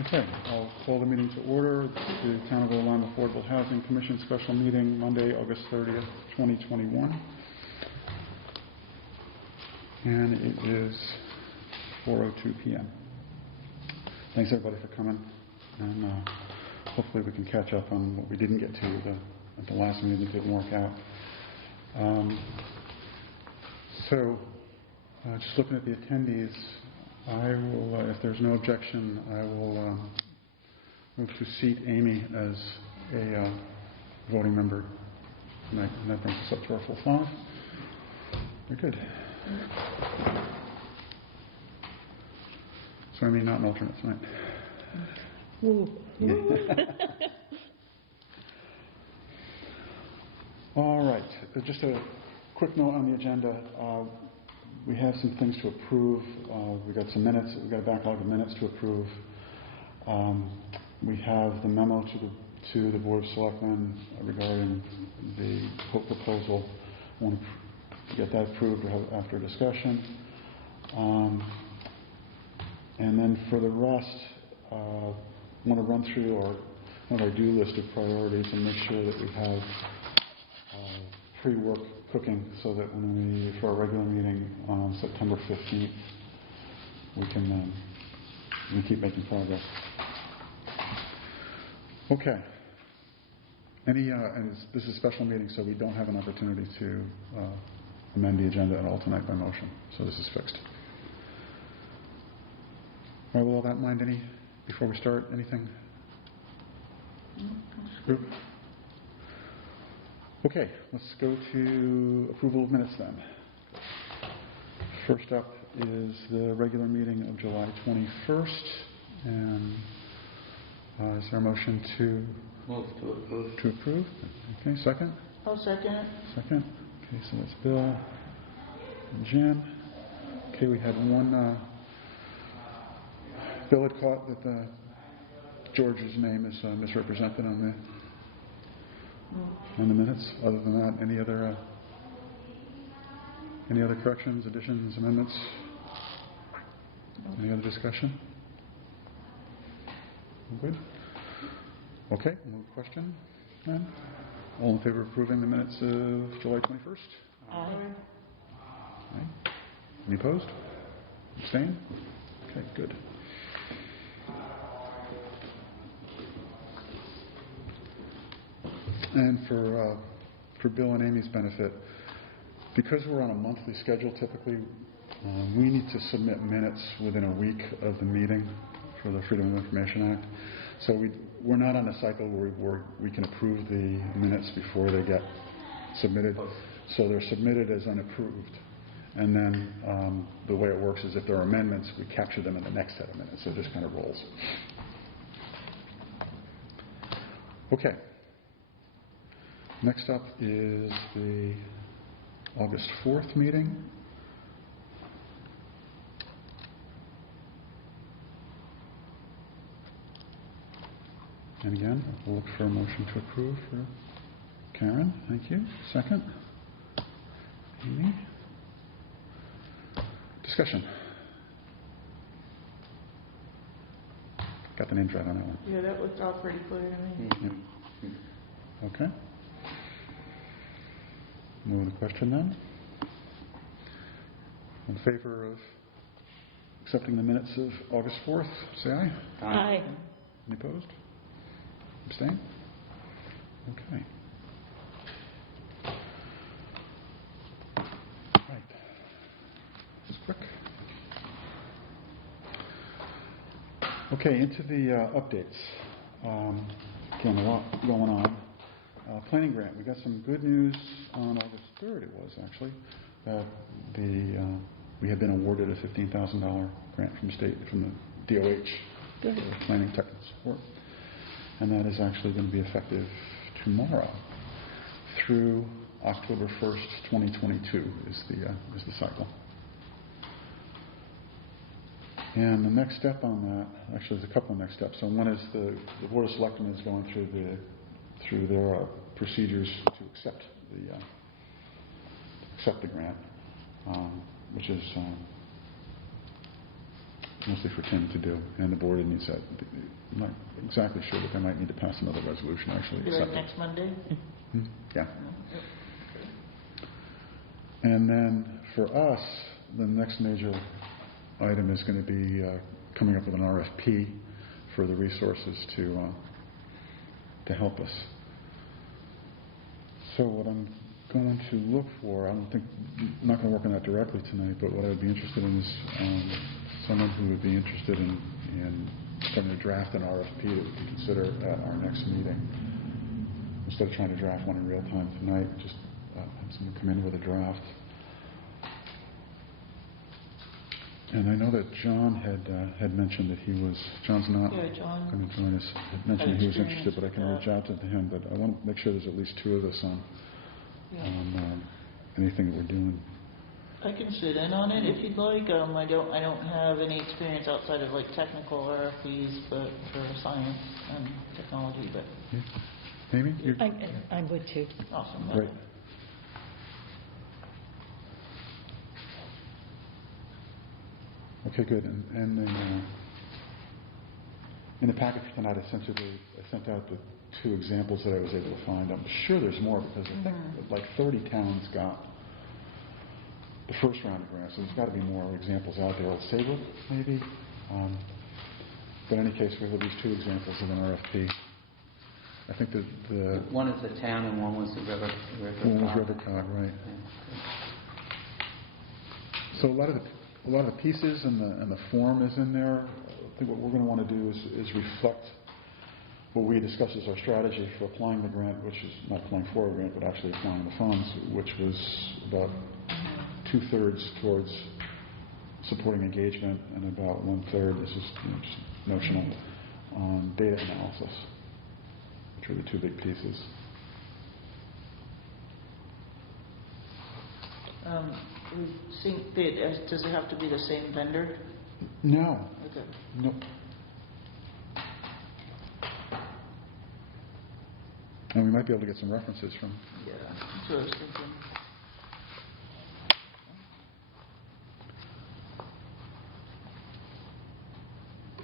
Okay, I'll call the meeting to order. The Town of Old Lyme Affordable Housing Commission special meeting, Monday, August 30th, 2021. And it is 4:02 p.m. Thanks everybody for coming, and hopefully we can catch up on what we didn't get to at the last meeting that didn't work out. Just looking at the attendees, I will, if there's no objection, I will move to seat Amy as a voting member tonight, and that brings us up to our full 5. Very good. So Amy, not an alternate tonight. All right, just a quick note on the agenda. We have some things to approve. We've got some minutes. We've got a backlog of minutes to approve. We have the memo to the Board of Selectmen regarding the Hope proposal. I want to get that approved after discussion. And then for the rest, I want to run through our do list of priorities and make sure that we have pre-work cooking so that for our regular meeting on September 15th, we keep making progress. Okay. And this is a special meeting, so we don't have an opportunity to amend the agenda at all tonight by motion. So this is fixed. All right, with all that in mind, before we start, anything? Group? Okay, let's go to approval of minutes then. First up is the regular meeting of July 21st. And is there a motion to... Move to approve. To approve? Okay, second? I'll second it. Second. Okay, so that's Bill and Jen. Okay, we had one... Bill had caught that George's name is misrepresented on the minutes. Other than that, any other corrections, additions, amendments? Any other discussion? Good. Okay, no question then. All in favor of approving the minutes of July 21st? Aye. Aye. Any opposed? Abstain? Okay, good. And for Bill and Amy's benefit, because we're on a monthly schedule typically, we need to submit minutes within a week of the meeting for the Freedom of Information Act. So we're not on a cycle where we can approve the minutes before they get submitted. So they're submitted as unapproved. And then the way it works is if there are amendments, we capture them in the next set of minutes. So it just kind of rolls. Okay. Next up is the August 4th meeting. And again, we'll look for a motion to approve for Karen. Thank you. Second. Amy. Discussion. Got the names right on that one. Yeah, that looked all pretty clear to me. Yeah. Okay. Move the question then. In favor of accepting the minutes of August 4th, say aye. Aye. Any opposed? Abstain? Okay. Right. Just quick. Okay, into the updates. Again, a lot going on. Planning grant. We got some good news on August 3rd. It was actually that we had been awarded a $15,000 grant from the DOH for planning technical support, and that is actually going to be effective tomorrow through October 1st, 2022 is the cycle. And the next step on that, actually, there's a couple of next steps. So one is the Board of Selectmen is going through their procedures to accept the grant, which is mostly for Tim to do, and the board needs that. I'm not exactly sure, but they might need to pass another resolution, actually. Be like next Monday? Yeah. And then for us, the next major item is going to be coming up with an RFP for the resources to help us. So what I'm going to look for, I'm not going to work on that directly tonight, but what I would be interested in is someone who would be interested in starting to draft an RFP that we can consider at our next meeting. Instead of trying to draft one in real time tonight, just have someone come in with a draft. And I know that John had mentioned that John's not John. going to join us, had mentioned he was interested, but I can reach out to him. But I want to make sure there's at least two of us on anything that we're doing. I can sit in on it if you'd like. I don't have any experience outside of like technical RFPs, but for science and technology. But Amy, I would too. Awesome. Great. Okay, good. And then in the package for tonight, I sent out the two examples that I was able to find. I'm sure there's more because I think like 30 towns got the first round of grants, so there's got to be more examples out there. Old Sable, maybe. But in any case, we have these two examples of an RFP. I think that the one is the town and one was the river. One was River Cog, right? Yeah. So a lot of the pieces and the form is in there. I think what we're going to want to do is reflect what we discussed as our strategy for applying the grant, which is not applying for a grant, but actually applying the funds, which was about 2/3 towards supporting engagement and about 1/3, this is just notional, on data analysis, which are the two big pieces. We think that does it have to be the same vendor? No. Okay. Nope. And we might be able to get some references from. Yeah, that's what I was thinking.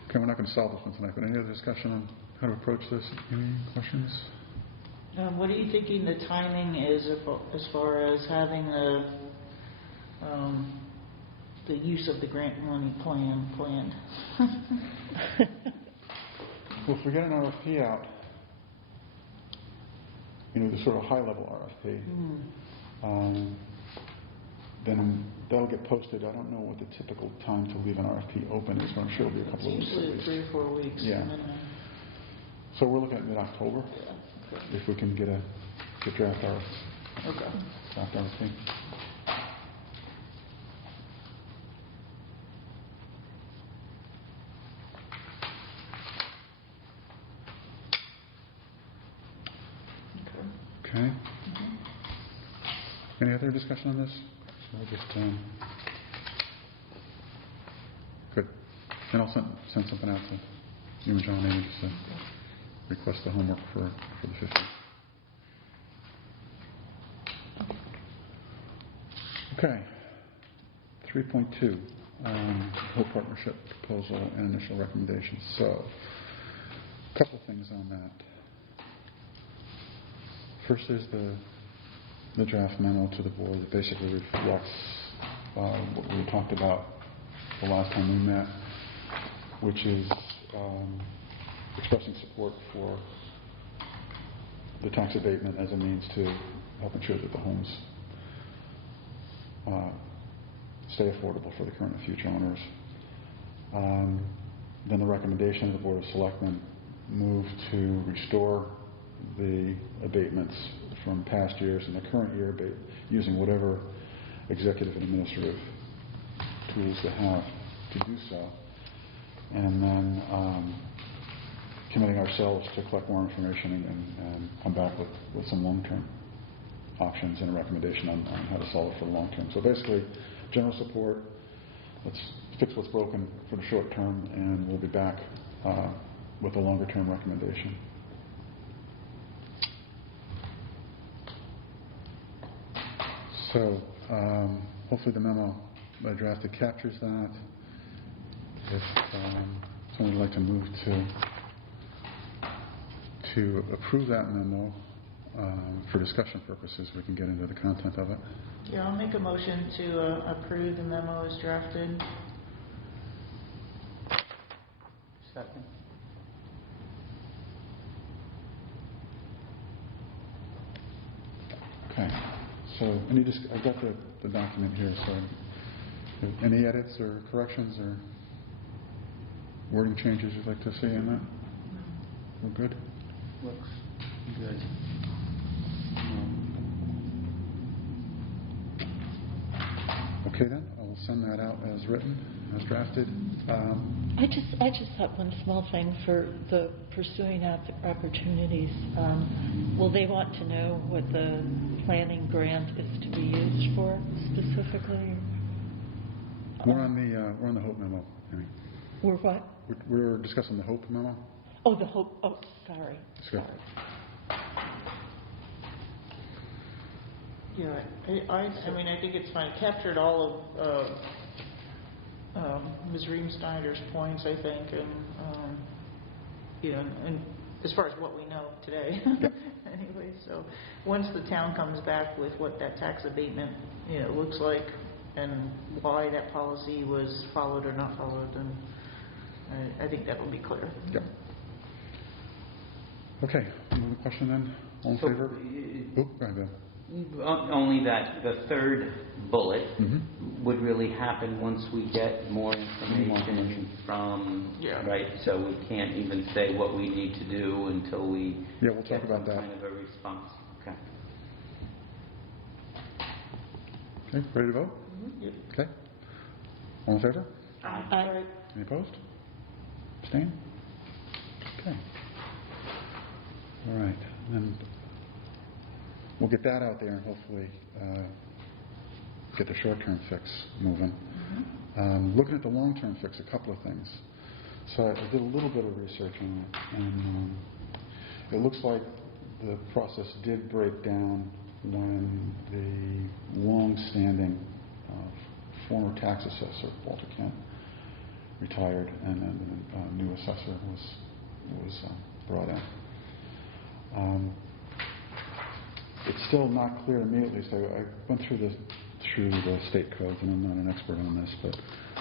Okay, we're not going to solve this one tonight, but any other discussion on how to approach this? Any questions? What are you thinking the timing is as far as having the use of the grant money planned? Well, if we get an RFP out, the sort of high-level RFP, then that'll get posted. I don't know what the typical time to leave an RFP open is, but I'm sure it'll be a couple of weeks. Usually 3 or 4 weeks. Yeah. So we're looking at mid-October. Yeah. Okay. If we can get draft RFP. Okay. Any other discussion on this? So we'll just good. And I'll send something out to you and John maybe just to request the homework for the 15th. Okay. 3.2, whole partnership proposal and initial recommendations. So, a couple things on that. First is the draft memo to the board that basically reflects what we talked about the last time we met, which is expressing support for the tax abatement as a means to help ensure that the homes stay affordable for the current and future owners. Then the recommendation of the Board of Selectmen moved to restore the abatements from past years and the current year using whatever executive and administrative tools they have to do so. And then committing ourselves to collect more information and come back with some long-term options and a recommendation on how to solve it for the long term. So basically, general support, let's fix what's broken for the short term, and we'll be back with a longer term recommendation. So hopefully the memo I drafted captures that. if someone would like to move to approve that memo for discussion purposes, we can get into the content of it. Yeah, I'll make a motion to approve the memo as drafted. Second. Okay. So I've got the document here, so any edits or corrections or wording changes you'd like to see in that? We're good? Looks good. Okay then, I'll send that out as written, as drafted. I just have one small thing for the pursuing opportunities. Will they want to know what the planning grant is to be used for specifically? We're on the Hope memo. Amy. We're what? We're discussing the Hope memo. Oh, the Hope. Oh, sorry. That's good. Yeah, I mean, I think it's fine. It captured all of Ms. Ream-Snyder's points, I think, and and as far as what we know today, anyway. So once the town comes back with what that tax abatement, looks like, and why that policy was followed or not followed, then I think that will be clear. Yep. Okay. Another question then? All in favor? Oh, go ahead, Bill. Only that the third bullet Mm-hmm. would really happen once we get more information from, right? So we can't even say what we need to do until we We'll talk get about some that. kind of a response. Okay. Okay, ready to vote? Mm-hmm. Yep. Okay. All in favor? Aye. Any opposed? Abstain? Okay. All right. Then we'll get that out there and hopefully get the short-term fix moving. Mm-hmm. Looking at the long-term fix, a couple of things. So I did a little bit of research on it, and it looks like the process did break down when the long-standing former tax assessor, Walter Kent, retired, and then a new assessor was brought in. It's still not clear to me, at least. I went through the state codes, and I'm not an expert on this, but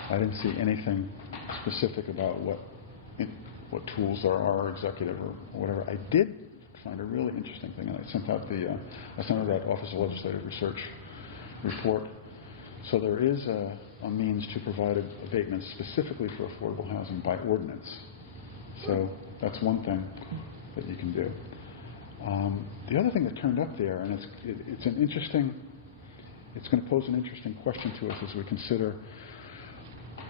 I didn't see anything specific about what tools there are, executive or whatever. I did find a really interesting thing, and I sent out that Office of Legislative Research report. So there is a means to provide abatements specifically for affordable housing by ordinance. So that's one thing that you can do. The other thing that turned up there, and it's going to pose an interesting question to us as we consider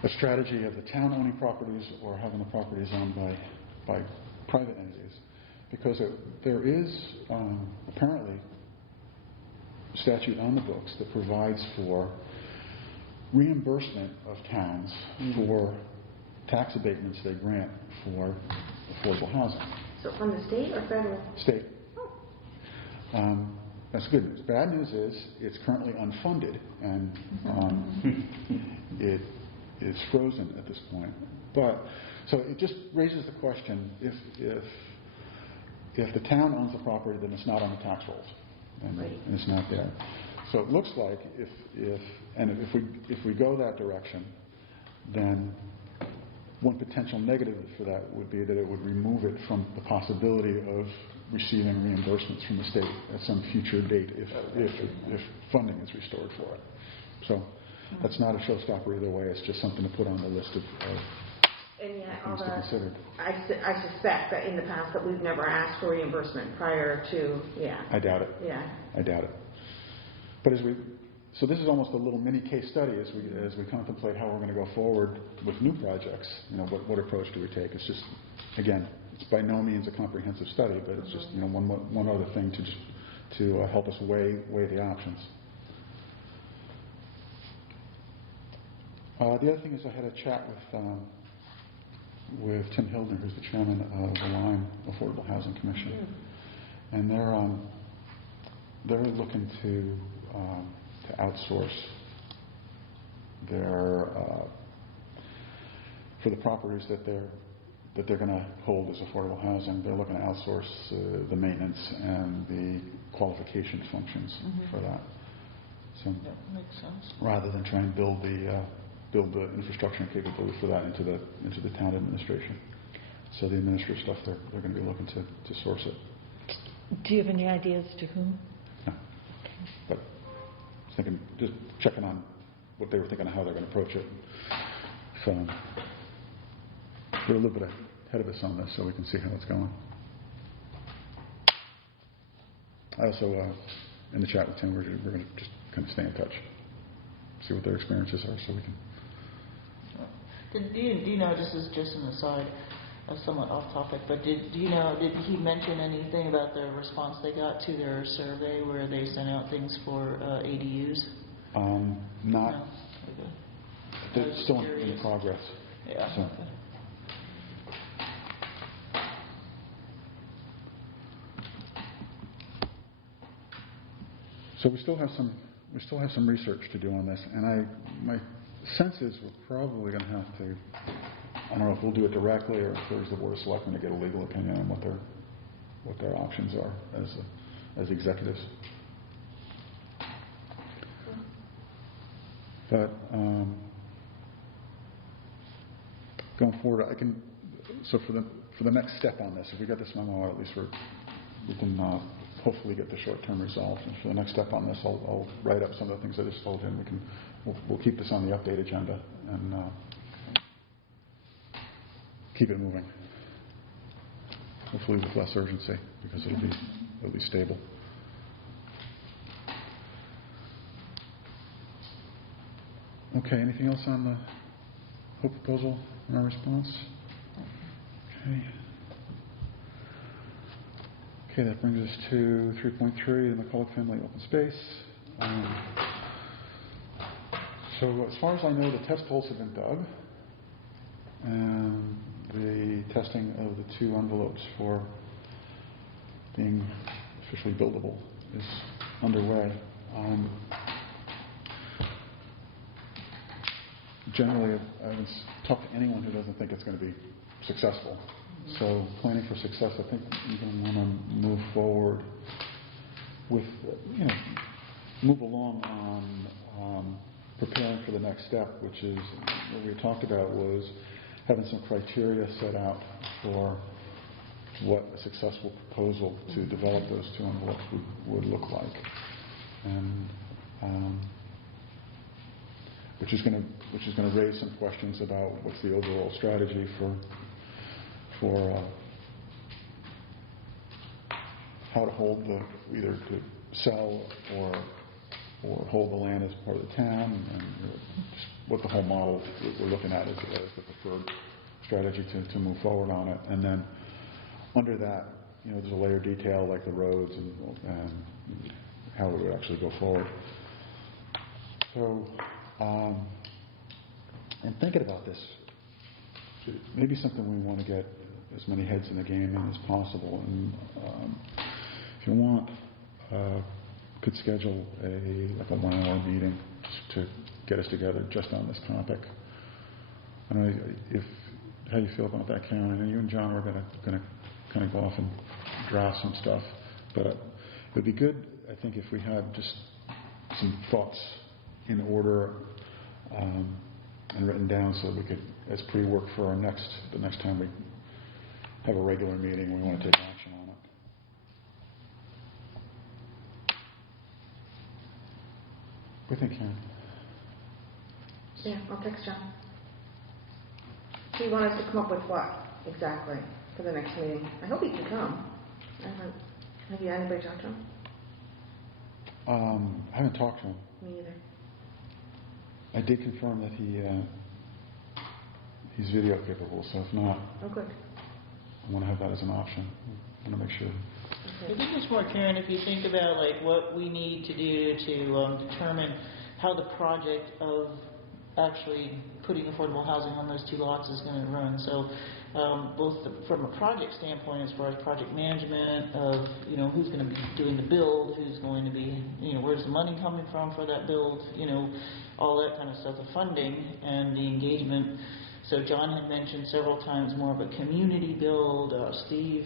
a strategy of the town owning properties or having the properties owned by private entities, because there is apparently a statute on the books that provides for reimbursement of towns for tax abatements they grant for affordable housing. So from the state or federal? State. That's good news. Bad news is it's currently unfunded, and it is frozen at this point. But so it just raises the question: if the town owns the property, then it's not on the tax rolls, and it's not there. So it looks like if we go that direction, then one potential negative for that would be that it would remove it from the possibility of receiving reimbursements from the state at some future date if funding is restored for it. So that's not a showstopper either way. It's just something to put on the list of and yet, things to consider. I suspect that in the past that we've never asked for reimbursement prior to, I doubt it. Yeah. I doubt it. But so this is almost a little mini case study as we contemplate how we're going to go forward with new projects. What approach do we take? It's just, again, it's by no means a comprehensive study, but it's just one other thing to help us weigh the options. The other thing is I had a chat with Tim Hildner, who's the chairman of the Lyme Affordable Housing Commission, and they're looking to outsource their for the properties that they're going to hold as affordable housing, they're looking to outsource the maintenance and the qualification functions for that. So That makes sense. rather than try and build the infrastructure and capability for that into the town administration. So the administrative stuff, they're going to be looking to source it. Do you have any ideas to whom? No. But thinking, just checking on what they were thinking of how they're going to approach it. So we're a little bit ahead of us on this, so we can see how it's going. I also, in the chat with Tim, we're going to just kind of stay in touch, see what their experiences are, so we can. Do you know, this is just an aside, somewhat off topic, but did he mention anything about the response they got to their survey where they sent out things for ADUs? Not. No? Okay. It's still in progress. Yeah. So. Okay. So we still have some research to do on this, and my sense is we're probably going to have to. I don't know if we'll do it directly or if there's the Board of Selectmen to get a legal opinion on what their options are as executives. But going forward, I can. So for the next step on this, if we get this memo, at least we can hopefully get the short-term resolved. And for the next step on this, I'll write up some of the things I just told him. We'll keep this on the update agenda and keep it moving. Hopefully with less urgency, because it'll be stable. Okay, anything else on the Hope proposal and our response? Okay. Okay, that brings us to 3.3, the McCulloch Family Open Space. So as far as I know, the test holes have been dug, and the testing of the 2 envelopes for being officially buildable is underway. Generally, I haven't talked to anyone who doesn't think it's going to be successful. So planning for success, I think you're going to want to move forward with, move along on preparing for the next step, which is what we talked about was having some criteria set out for what a successful proposal to develop those 2 envelopes would look like, and which is going to raise some questions about what's the overall strategy for how to hold either to sell or hold the land as part of the town, and what the whole model we're looking at is the preferred strategy to move forward on it. And then under that, there's a layer of detail like the roads and how it would actually go forward. So, and thinking about this, maybe something we want to get as many heads in the game in as possible. And if you want, could schedule a 1-hour meeting to get us together just on this topic. I don't know how you feel about that, Karen. I know you and John are going to kind of go off and draft some stuff, but it would be good, I think, if we had just some thoughts in order and written down so we could, as pre-work for the next time we have a regular meeting, we want to take action on it. What do you think, Karen? Yeah, I'll text John. So you want us to come up with what exactly for the next meeting? I hope he can come. Have you had anybody talk to him? I haven't talked to him. Me either. I did confirm that he's video capable, so if not, Oh, good. I want to have that as an option. I want to make sure. I think it's more, Karen, if you think about what we need to do to determine how the project of actually putting affordable housing on those 2 lots is going to run. So both from a project standpoint, as far as project management of who's going to be doing the build, who's going to be where's the money coming from for that build, all that kind of stuff, the funding and the engagement. So John had mentioned several times more of a community build. Steve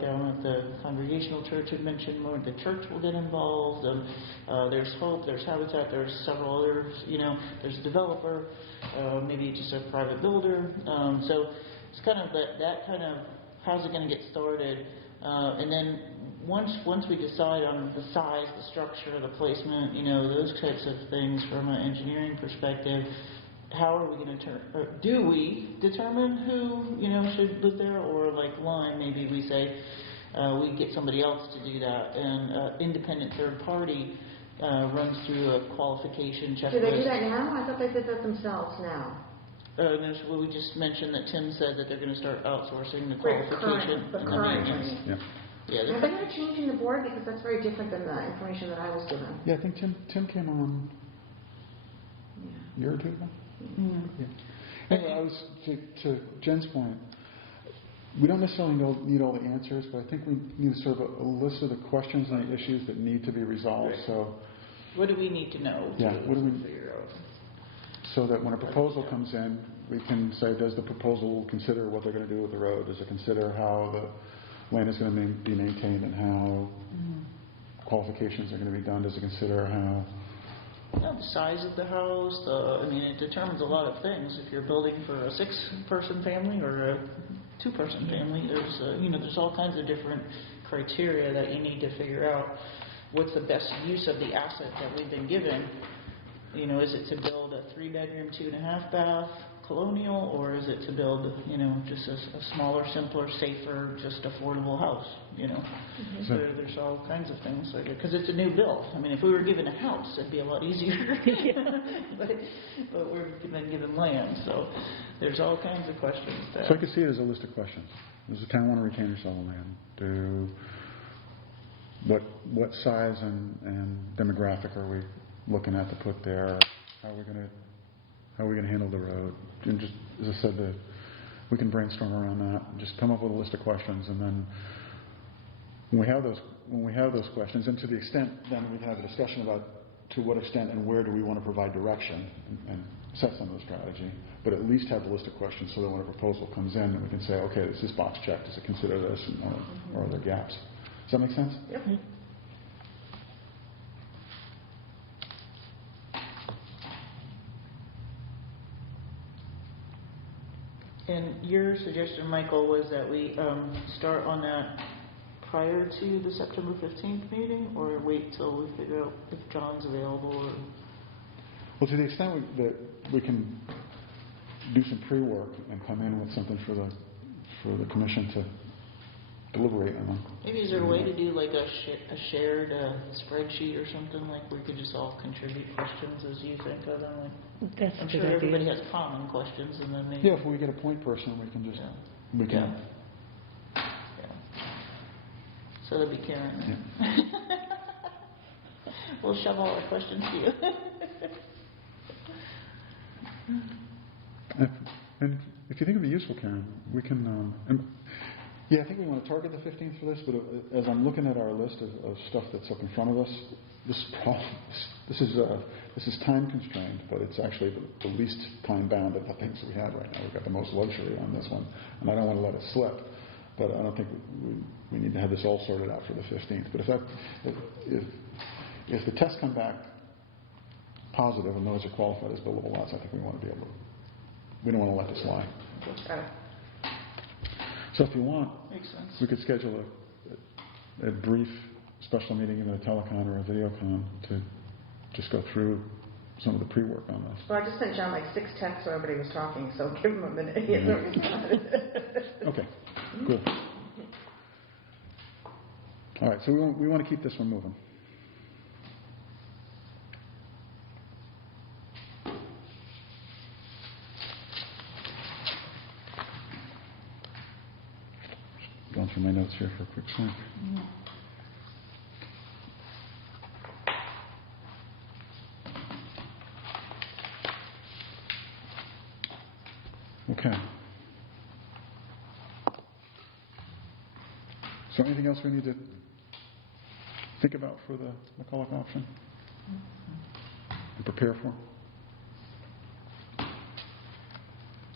down at the Congregational Church had mentioned more the church will get involved. There's Hope, there's Habitat, there's several others, there's a developer, maybe just a private builder. So it's kind of that kind of, how's it going to get started? And then once we decide on the size, the structure, the placement, those types of things from an engineering perspective, how are we going to do we determine who, should live there? Or like Lyme, maybe we say we get somebody else to do that. And independent third party runs through a qualification checklist. Do they do that now? I thought they did that themselves now. Well, we just mentioned that Tim said that they're going to start outsourcing the qualification and the maintenance. Yeah. Yeah, Have they had a change in the board? Because that's very different than the information that I was given. Yeah, I think Tim came on a year or two ago. Mm-hmm. Yeah. Anyway, I was to Jen's point. We don't necessarily need all the answers, but I think we need sort of a list of the questions and the issues that need to be resolved. Right. So, what do we need to know? Yeah, what do we figure out? So that when a proposal comes in, we can say, does the proposal consider what they're going to do with the road? Does it consider how the land is going to be maintained and how qualifications are going to be done? Does it consider how... The size of the house, it determines a lot of things. If you're building for a 6-person family or a 2-person family, there's all kinds of different criteria that you need to figure out. What's the best use of the asset that we've been given? Is it to build a 3-bedroom, 2.5-bath colonial, or is it to build, just a smaller, simpler, safer, just affordable house? So there's all kinds of things because it's a new build. If we were given a house, it'd be a lot easier. but we're been given land, so there's all kinds of questions there. So I can see it as a list of questions. Does the town want to retain or sell the land? What size and demographic are we looking at to put there? How are we going to handle the road? And just as I said, we can brainstorm around that and just come up with a list of questions, and then when we have those questions, and to the extent then we have a discussion about to what extent and where do we want to provide direction and set some of the strategy, but at least have a list of questions so that when a proposal comes in, we can say, okay, is this box checked? Does it consider this, or are there gaps? Does that make sense? Yep. And your suggestion, Michael, was that we start on that prior to the September 15th meeting, or wait till we figure out if John's available? Or... Well, to the extent that we can do some pre-work and come in with something for the commission to deliberate on. Maybe is there a way to do like a shared spreadsheet or something, like we could just all contribute questions as you think of them? That's I'm a sure good idea. everybody has common questions, and then maybe... Yeah, if we get a point person, we can just... Yeah. We can... Yeah. So that'd be Karen. Yeah. We'll shove all our questions to you. And if you think it'd be useful, Karen, we can... I think we want to target the 15th for this, but as I'm looking at our list of stuff that's up in front of us, this is time constrained, but it's actually the least time bound of the things that we have right now. We've got the most luxury on this one, and I don't want to let it slip. But I don't think we need to have this all sorted out for the 15th. But if the tests come back positive and those are qualified as buildable lots, I think we want to be able to. We don't want to let this lie. So if you want, Makes sense. we could schedule a brief special meeting, either a telecon or a videocon, to just go through some of the pre-work on this. Well, I just sent John like 6 texts while everybody was talking, so give him a minute. He hasn't responded. Okay, good. All right, so we want to keep this one moving. Going through my notes here for a quick second. Okay. So anything else we need to think about for the McCulloch option and prepare for?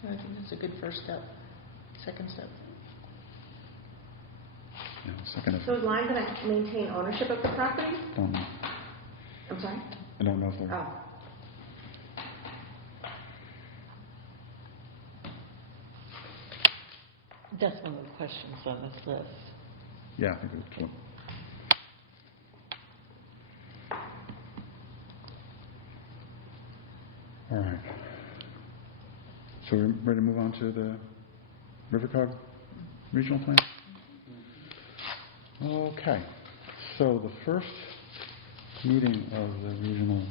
I think that's a good first step, second step. Yeah, second of, So is Lime going to maintain ownership of the property? don't know. I'm sorry? I don't know if they're, Oh. That's one of the questions on this list. yeah, I think it's one. All right. So we're ready to move on to the Rivercog Regional Plan? Okay. So the first meeting of the Regional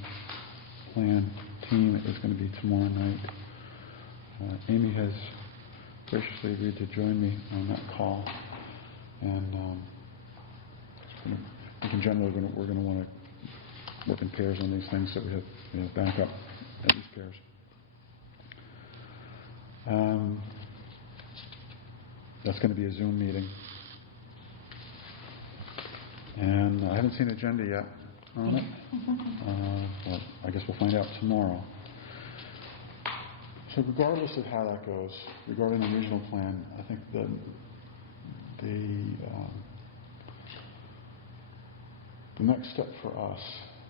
Plan team is going to be tomorrow night. Amy has graciously agreed to join me on that call. And I think in general we're going to want to work in pairs on these things so we have backup at least pairs. That's going to be a Zoom meeting. And I haven't seen an agenda yet on it. But I guess we'll find out tomorrow. So regardless of how that goes, regarding the regional plan, I think the next step for us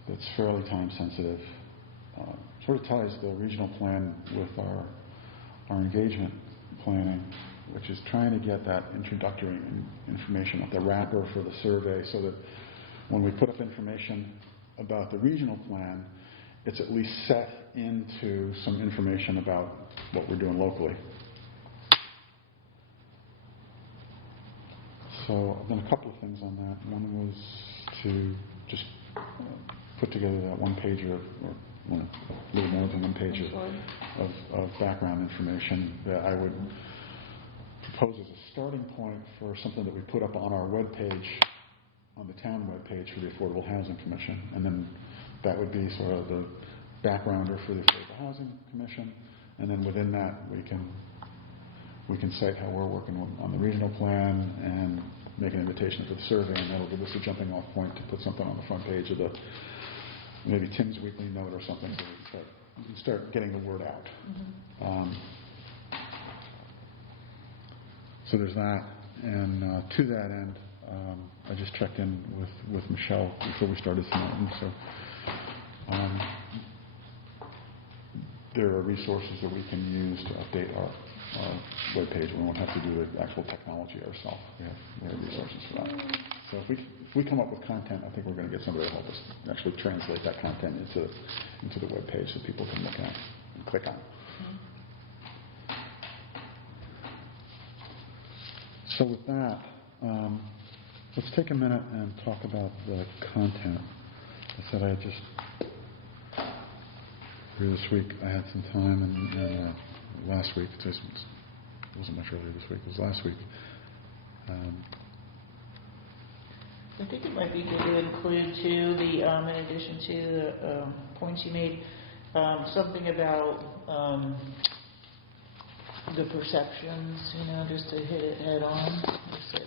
that's fairly time sensitive sort of ties the regional plan with our engagement planning, which is trying to get that introductory information, like the wrapper for the survey, so that when we put up information about the regional plan, it's at least set into some information about what we're doing locally. So I've done a couple of things on that. One was to just put together that one-pager, or a little more than one page of background information that I would propose as a starting point for something that we put up on our webpage, on the town webpage for the Affordable Housing Commission. And then that would be sort of the backgrounder for the Affordable Housing Commission. And then within that, we can cite how we're working on the regional plan and make an invitation for the survey, and that'll give us a jumping off point to put something on the front page of maybe Tim's weekly note or something, so we can start getting the word out. Mm-hmm. So there's that, and to that end, I just checked in with Michelle before we started tonight, and so there are resources that we can use to update our webpage. We won't have to do the actual technology ourselves. We have resources for that. So if we come up with content, I think we're going to get somebody to help us actually translate that content into the webpage so people can look at and click on. So with that, let's take a minute and talk about the content. I said I just this week I had some time, and last week, it wasn't much earlier this week, it was last week. I think it might be good to include, too, in addition to the points you made, something about the perceptions, just to hit it head on. Just so,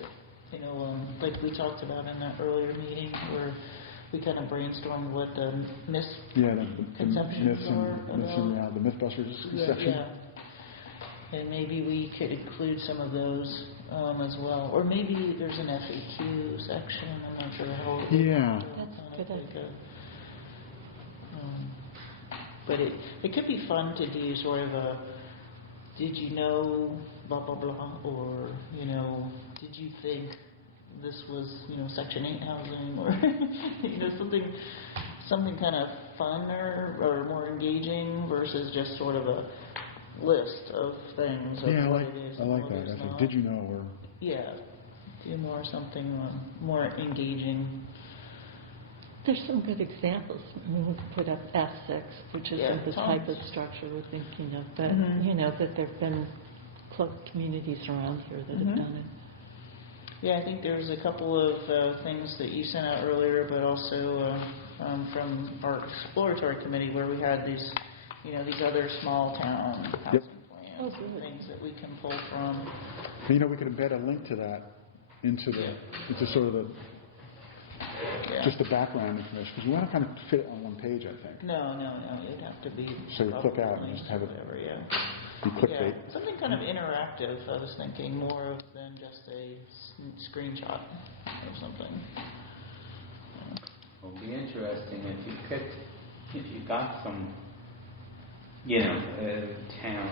like we talked about in that earlier meeting where we kind of brainstormed what the misconceptions are. The Mythbusters section. Yeah. And maybe we could include some of those as well. Or maybe there's an FAQ section. I'm not sure how. Yeah. That's a good idea. But it could be fun to do sort of a, did you know, blah, blah, blah, or, did you think this was, Section 8 housing, or, something kind of funner or more engaging versus just sort of a list of things of what it is. I like that. I think, did you know, or... Yeah, do more something more engaging. There's some good examples. We've put up F6, which is the type of structure we're thinking of, but, that there have been communities around here that have done it. Yeah, I think there's a couple of things that you sent out earlier, but also from our exploratory committee where we had these, these other small town housing plans and things that we can pull from. We could embed a link to that into sort of just the background information, because we want to kind of fit it on one page, I think. No, it'd have to be. So you click out and just have it. Whatever, be clickbait. Yeah, something kind of interactive, I was thinking, more of than just a screenshot or something. It'll be interesting if you got some, town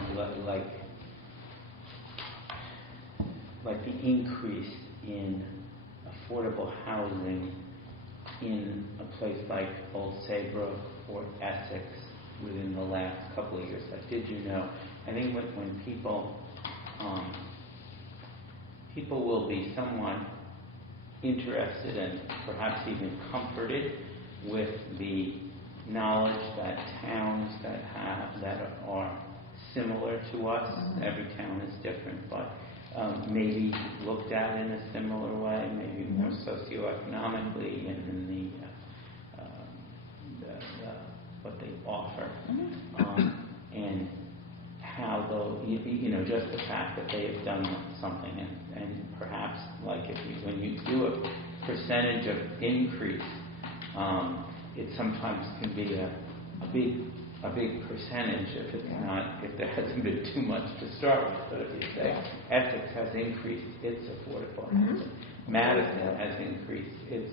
like the increase in affordable housing in a place like Old Saybrook or Essex within the last couple of years. Like, did you know? I think when people will be somewhat interested and perhaps even comforted with the knowledge that towns that are similar to us, every town is different, but maybe looked at in a similar way, maybe more socioeconomically and in the what they offer, and how though just the fact that they have done something, and perhaps like when you do a percentage of increase, it sometimes can be a big percentage if there hasn't been too much to start with. But if you say Essex has increased its affordable housing, Madison has increased its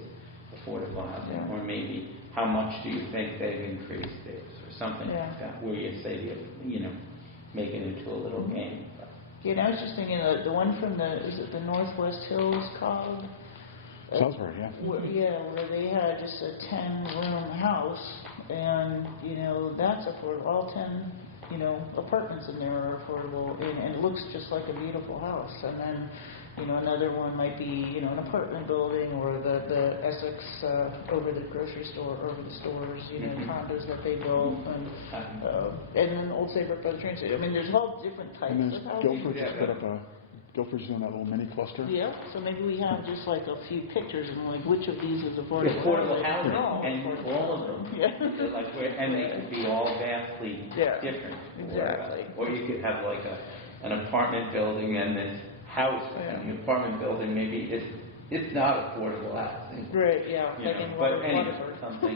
affordable housing, or maybe how much do you think they've increased theirs, or something like that, where you say make it into a little game. Yeah, I was just thinking the one from is it the Northwest Hills called? Salisbury, yeah. Where they had just a 10-room house, and that's affordable. All 10 apartments in there are affordable, and it looks just like a beautiful house. And then another one might be an apartment building, or the Essex over the grocery store, over the stores, condos that they built, and then Old Saybrook by the train station. I mean, there's all different types And of housing. Guilford just put up Guilford's doing that little mini cluster. Yeah, so maybe we have just like a few pictures and like which of these is affordable. Affordable housing, and affordable. all of them. Yeah. And they could be all vastly different. Exactly. Or you could have like an apartment building and this house, and the apartment building maybe it's not affordable housing. Right, yeah. Like in Waterford. Something,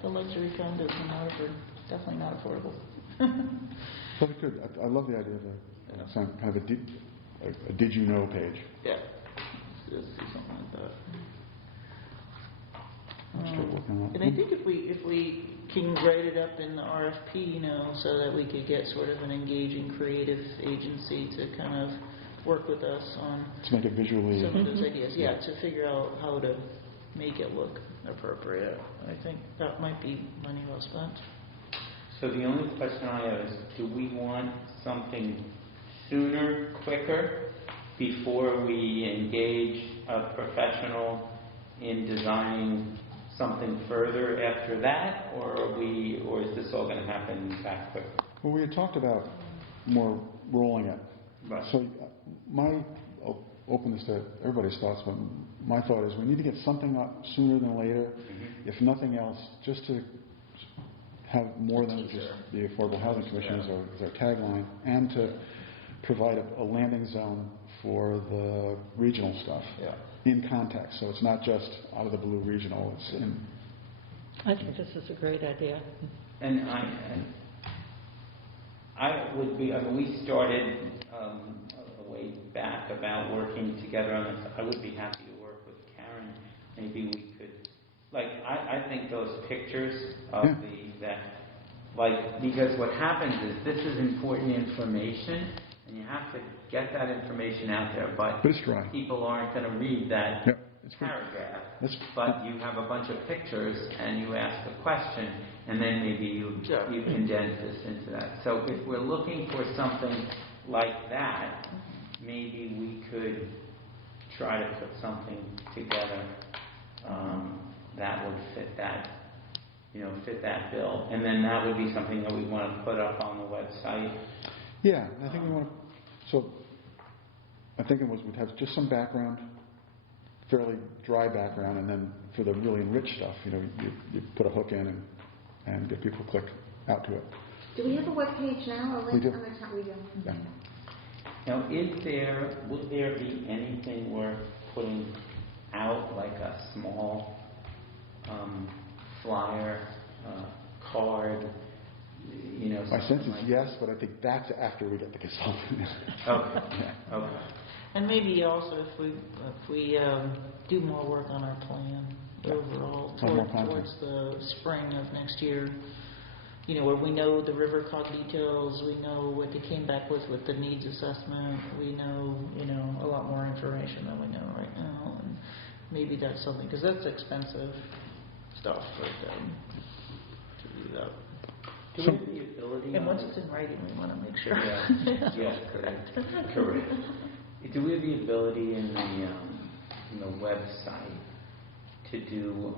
The luxury condos in Waterford, definitely not affordable. So we could. I love the idea of some kind of a did you know page. Yeah. Let's do something like that. Start working on that. And I think if we can write it up in the RFP, so that we could get sort of an engaging creative agency to kind of work with us on To make it visually. some of those ideas. Yeah, to figure out how to make it look appropriate. I think that might be money well spent. So the only question I have is, do we want something sooner, quicker, before we engage a professional in designing something further after that, or is this all going to happen that quickly? Well, we had talked about more rolling it. Right. So my openness to everybody's thoughts, but my thought is we need to get something up sooner than later, if nothing else, just to have more than just the Affordable Housing Commission as our tagline, and to provide a landing zone for the regional stuff in context. So it's not just out of the blue regional. It's in. I think this is a great idea. And I would be. I mean, we started a way back about working together on this. I would be happy to work with Karen. Maybe we could. Like, I think those pictures of because what happens is this is important information, and you have to get that information out there, but it's dry. People aren't going to read that paragraph. But you have a bunch of pictures, and you ask a question, and then maybe you condense this into that. So if we're looking for something like that, maybe we could try to put something together that would fit that, fit that bill, and then that would be something that we want to put up on the website. Yeah, I think we want to. So I think we'd have just some background, fairly dry background, and then for the really rich stuff, you put a hook in and get people to click out to it. Do we have a web page now? We do. We do. Yeah. Now, would there be anything worth putting out, like a small flyer, card, you know, My sense something is like yes, but I think that's after we get the consultant. Okay, okay. And maybe also if we do more work on our plan overall Have more content. towards the spring of next year, you know, where we know the river cog details, we know what they came back with the needs assessment, we know, you know, a lot more information than we know right now, and maybe that's something, because that's expensive stuff for them to do that. Do we have the ability? And once it's in writing, we want to make sure. Yeah, yeah, correct. Correct. Do we have the ability in the website to do,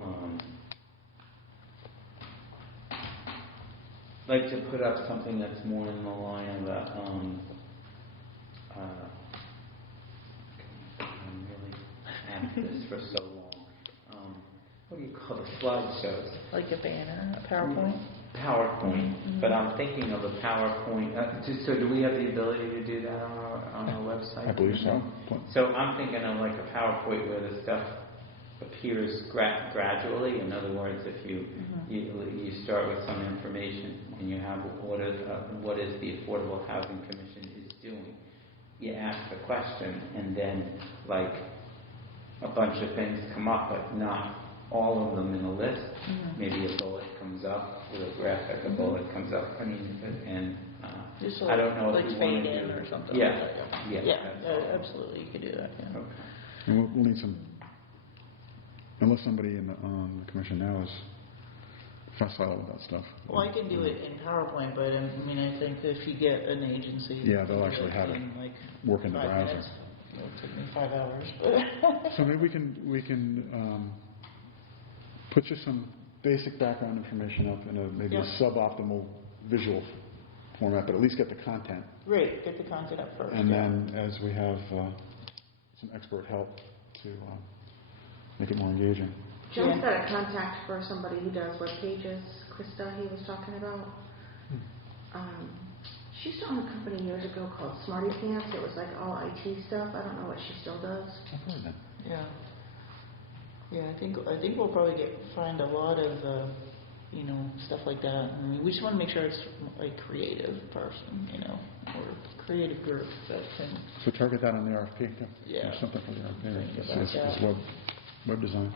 like to put up something that's more in the line of a, I'm really after this for so long. What do you call the slideshows? Like a banner, a PowerPoint? PowerPoint, Mhm. but I'm thinking of a PowerPoint. So do we have the ability to do that on our website? I believe so. So I'm thinking of like a PowerPoint where the stuff appears gradually. In other words, if you start with some information and you have what is the Affordable Housing Commission is doing, you ask the question, and then like a bunch of things come up, but not all of them in a list. Mm-hmm. Maybe a bullet comes up with a graphic, a bullet comes up. I mean, and Just I don't know like if you fade want to in do or something. Yeah, like that, yeah, yeah. that's all. Absolutely, you could do that. Yeah. Okay. And we'll need some, unless somebody on the commission now is facile with that stuff. Well, I can do it in PowerPoint, but I mean, I think if you get an agency, Yeah, they'll that actually have it in, like work in the 5 browser. minutes. It'll take me 5 hours. But So maybe we can put just some basic background information up in maybe a Yeah. suboptimal visual format, but at least get the content. Great, get the content up first. And yeah. then as we have some expert help to make it more engaging. John's got a contact for somebody who does web pages. Krista, he was talking about. She started a company years ago called Smarty Pants. It was like all IT stuff. I don't know what she still does. I've heard that. Yeah. Yeah, I think we'll probably find a lot of stuff like that. I mean, we just want to make sure it's a creative person, or a creative group that can. So target that on the RFP. Yeah. Or something for the RFP. Think It's about that. web design.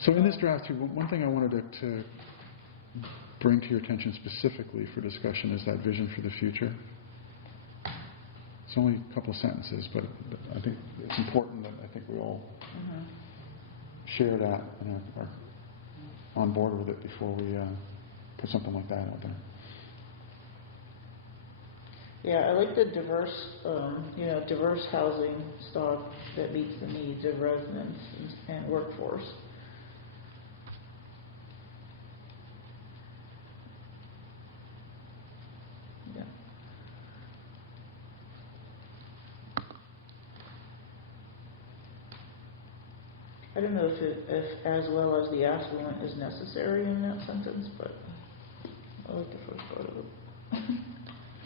So in this draft, too, one thing I wanted to bring to your attention specifically for discussion is that vision for the future. It's only a couple of sentences, but I think it's important that I think we all share that and are on board with it before we put something like that out there. Yeah, I like the diverse housing stock that meets the needs of residents and workforce. Yeah. I don't know if as well as the affluent is necessary in that sentence, but I like the first part of it. I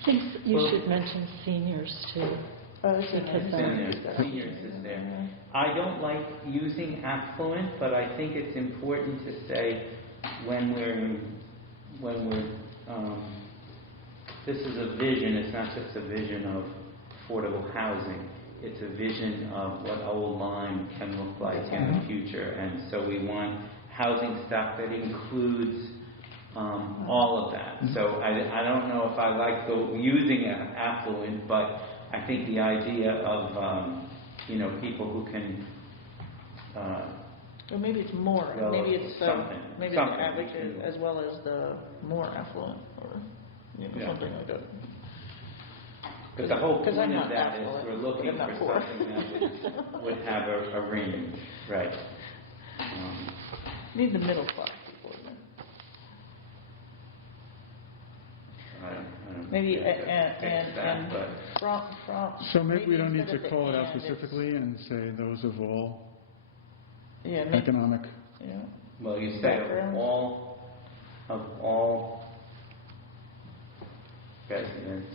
think you should mention seniors too. Because It's in there. Seniors is there. I don't like using affluent, but I think it's important to say when we're this is a vision. It's not just a vision of affordable housing. It's a vision of what Old Lyme can look like in the future, and so we want housing stock that includes all of that. So I don't know if I like using affluent, but I think the idea of people who can or maybe it's more. Well, Maybe it's something the average as well as the more affluent, or something like that. But the whole Because point I'm of not that is affluent, we're looking but I'm for not poor. something that would have a range, right? Need the middle class people in there. I don't Maybe think that fits that, and but from. So maybe we don't need instead to of call it the out and, specifically and say those of all Yeah. economic. Yeah. well, you say Background. of all residents.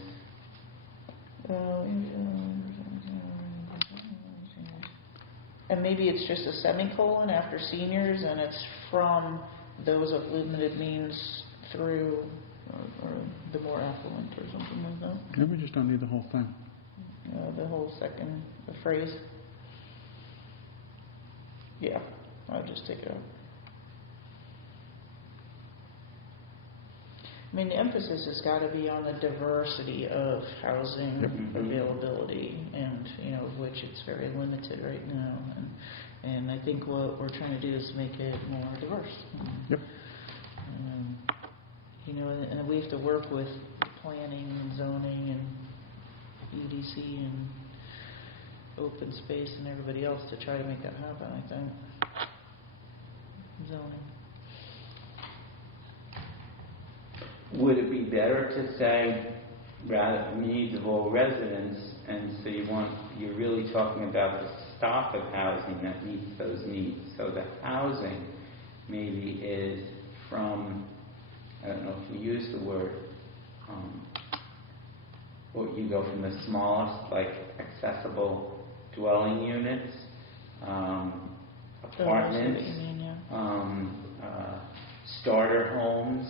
And maybe it's just a semicolon after seniors, and it's from those of limited means through, or the more affluent, or something like that. Maybe we just don't need the whole thing. The whole second phrase. Yeah, I'll just take it out. I mean, the emphasis has got to be on the diversity of housing Yep. availability, and which it's very limited right now. And I think what we're trying to do is make it more diverse. Yep. And we have to work with planning and zoning and EDC and open space and everybody else to try to make that happen, I think. Zoning. Would it be better to say, rather, needs of all residents, and so you're really talking about the stock of housing that meets those needs? So the housing maybe is from, I don't know if you use the word, or you go from the smallest, like accessible dwelling units, apartments, starter homes,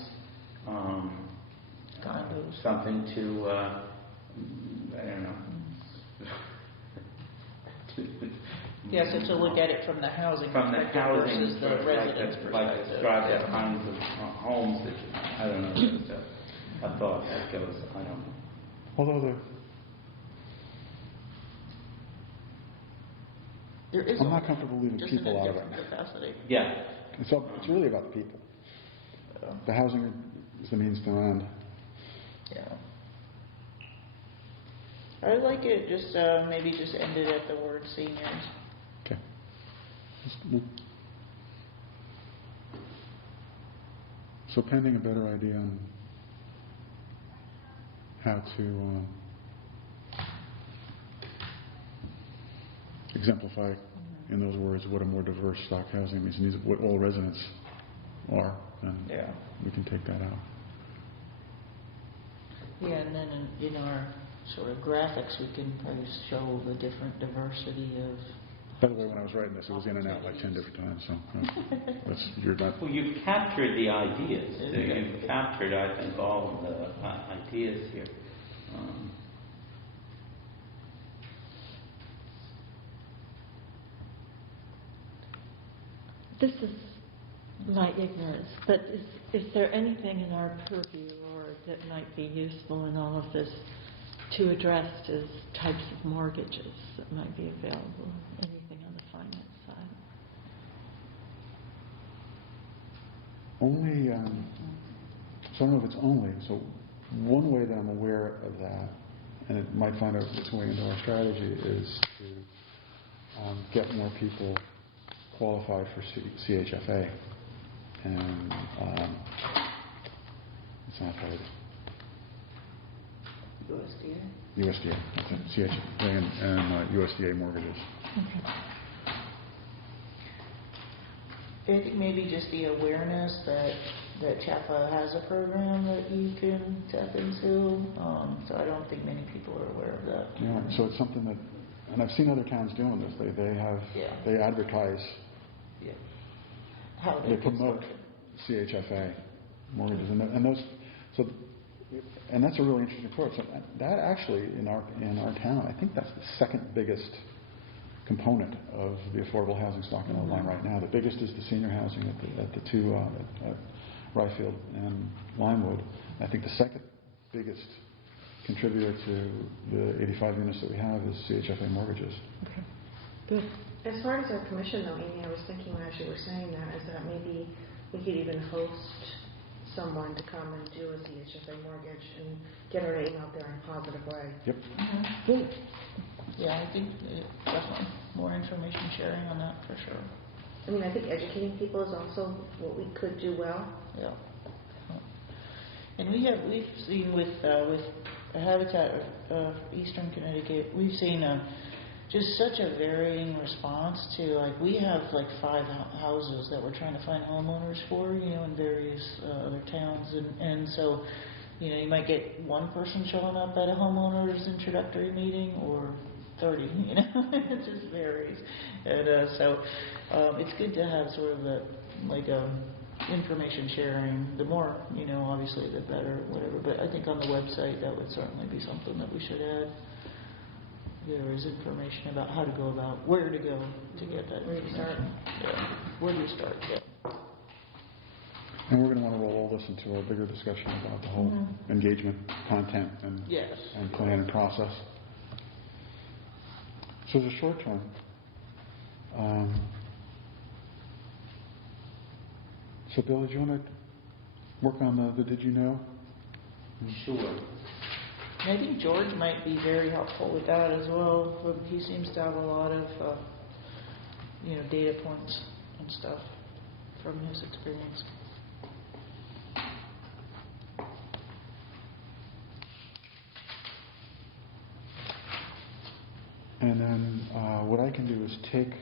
Condos. something to, I don't know. Yeah, so to look at it from the housing From the perspective housing, versus the residents' like perspective. describe the kinds of homes that, I don't know, just a thought that goes, I don't know. Although There is I'm a- not comfortable leaving just in people a out of different it. capacity. Yeah. It's really about the people. Yeah. The housing is the means to an end. Yeah. I like it, just maybe just end it at the word seniors. Okay. So pending a better idea on how to exemplify in those words what a more diverse stock housing means, and what all residents are, then Yeah. we can take that out. Yeah, and then in our sort of graphics, we can probably show the different diversity of. By the way, when I was writing this, it was in and out like 10 different times, so you're not... Well, you've captured the ideas. So you've captured, I think, all of the ideas here. This is my ignorance, but is there anything in our purview or that might be useful in all of this to address as types of mortgages that might be available? Anything on the finance side? Only, so I don't know if it's only, so one way that I'm aware of that, and it might find its way into our strategy, is to get more people qualified for CHFA. And it's not hard. USDA, that's it, CHFA and USDA mortgages. Okay. I think maybe just the awareness that CHFA has a program that you can tap into. So I don't think many people are aware of that. Yeah, so it's something that, and I've seen other towns doing this. They advertise, Yeah. How they promote CHFA mortgages, and those. So, and that's a really interesting approach. That actually in our town, I think that's the second biggest component of the affordable housing stock in Illinois right now. The biggest is the senior housing at the two at Ryfield and Limewood. I think the second biggest contributor to the 85 units that we have is CHFA mortgages. Okay. Good. As far as our commission, though, Amy, I was thinking as you were saying that, is that maybe we could even host someone to come and do a CHFA mortgage and get our name out there in a positive way. Yep. Good. Yeah, I think definitely more information sharing on that for sure. I mean, I think educating people is also what we could do well. Yeah. And we've seen with Habitat of Eastern Connecticut, we've seen just such a varying response to, like, we have like 5 houses that we're trying to find homeowners for, in various other towns, and so, you might get one person showing up at a homeowner's introductory meeting or 30, it just varies. And so it's good to have sort of information sharing, the more, obviously the better, whatever. But I think on the website, that would certainly be something that we should add. There is information about how to go about, where to go to get that. Where do you start? Yeah. Where do you start? Yeah. And we're going to want to roll all this into a bigger discussion about the whole engagement, content, and Yes. and plan and process. So the short term, so Bill, did you want to work on the did you know? Sure. And I think George might be very helpful with that as well. He seems to have a lot of, data points and stuff from his experience. And then what I can do is take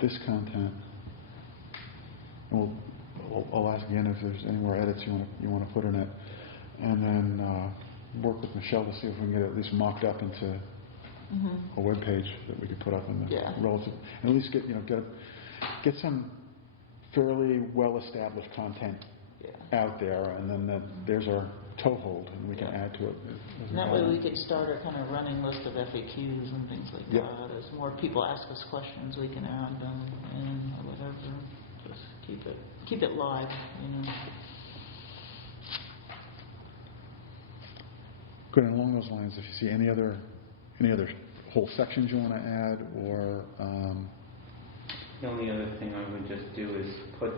this content, and I'll ask again if there's any more edits you want to put in it, and then work with Michelle to see if we can get it at least mocked up into a web page that we could put up in the relative, and at least get some fairly well established content out there, and then there's our toehold, and we can add to it. And that way we could start a kind of running list of FAQs and things like that. As more people ask us questions, we can add them in or whatever. Just keep it live, Good. And along those lines, if you see any other whole sections you want to add, or The only other thing I would just do is put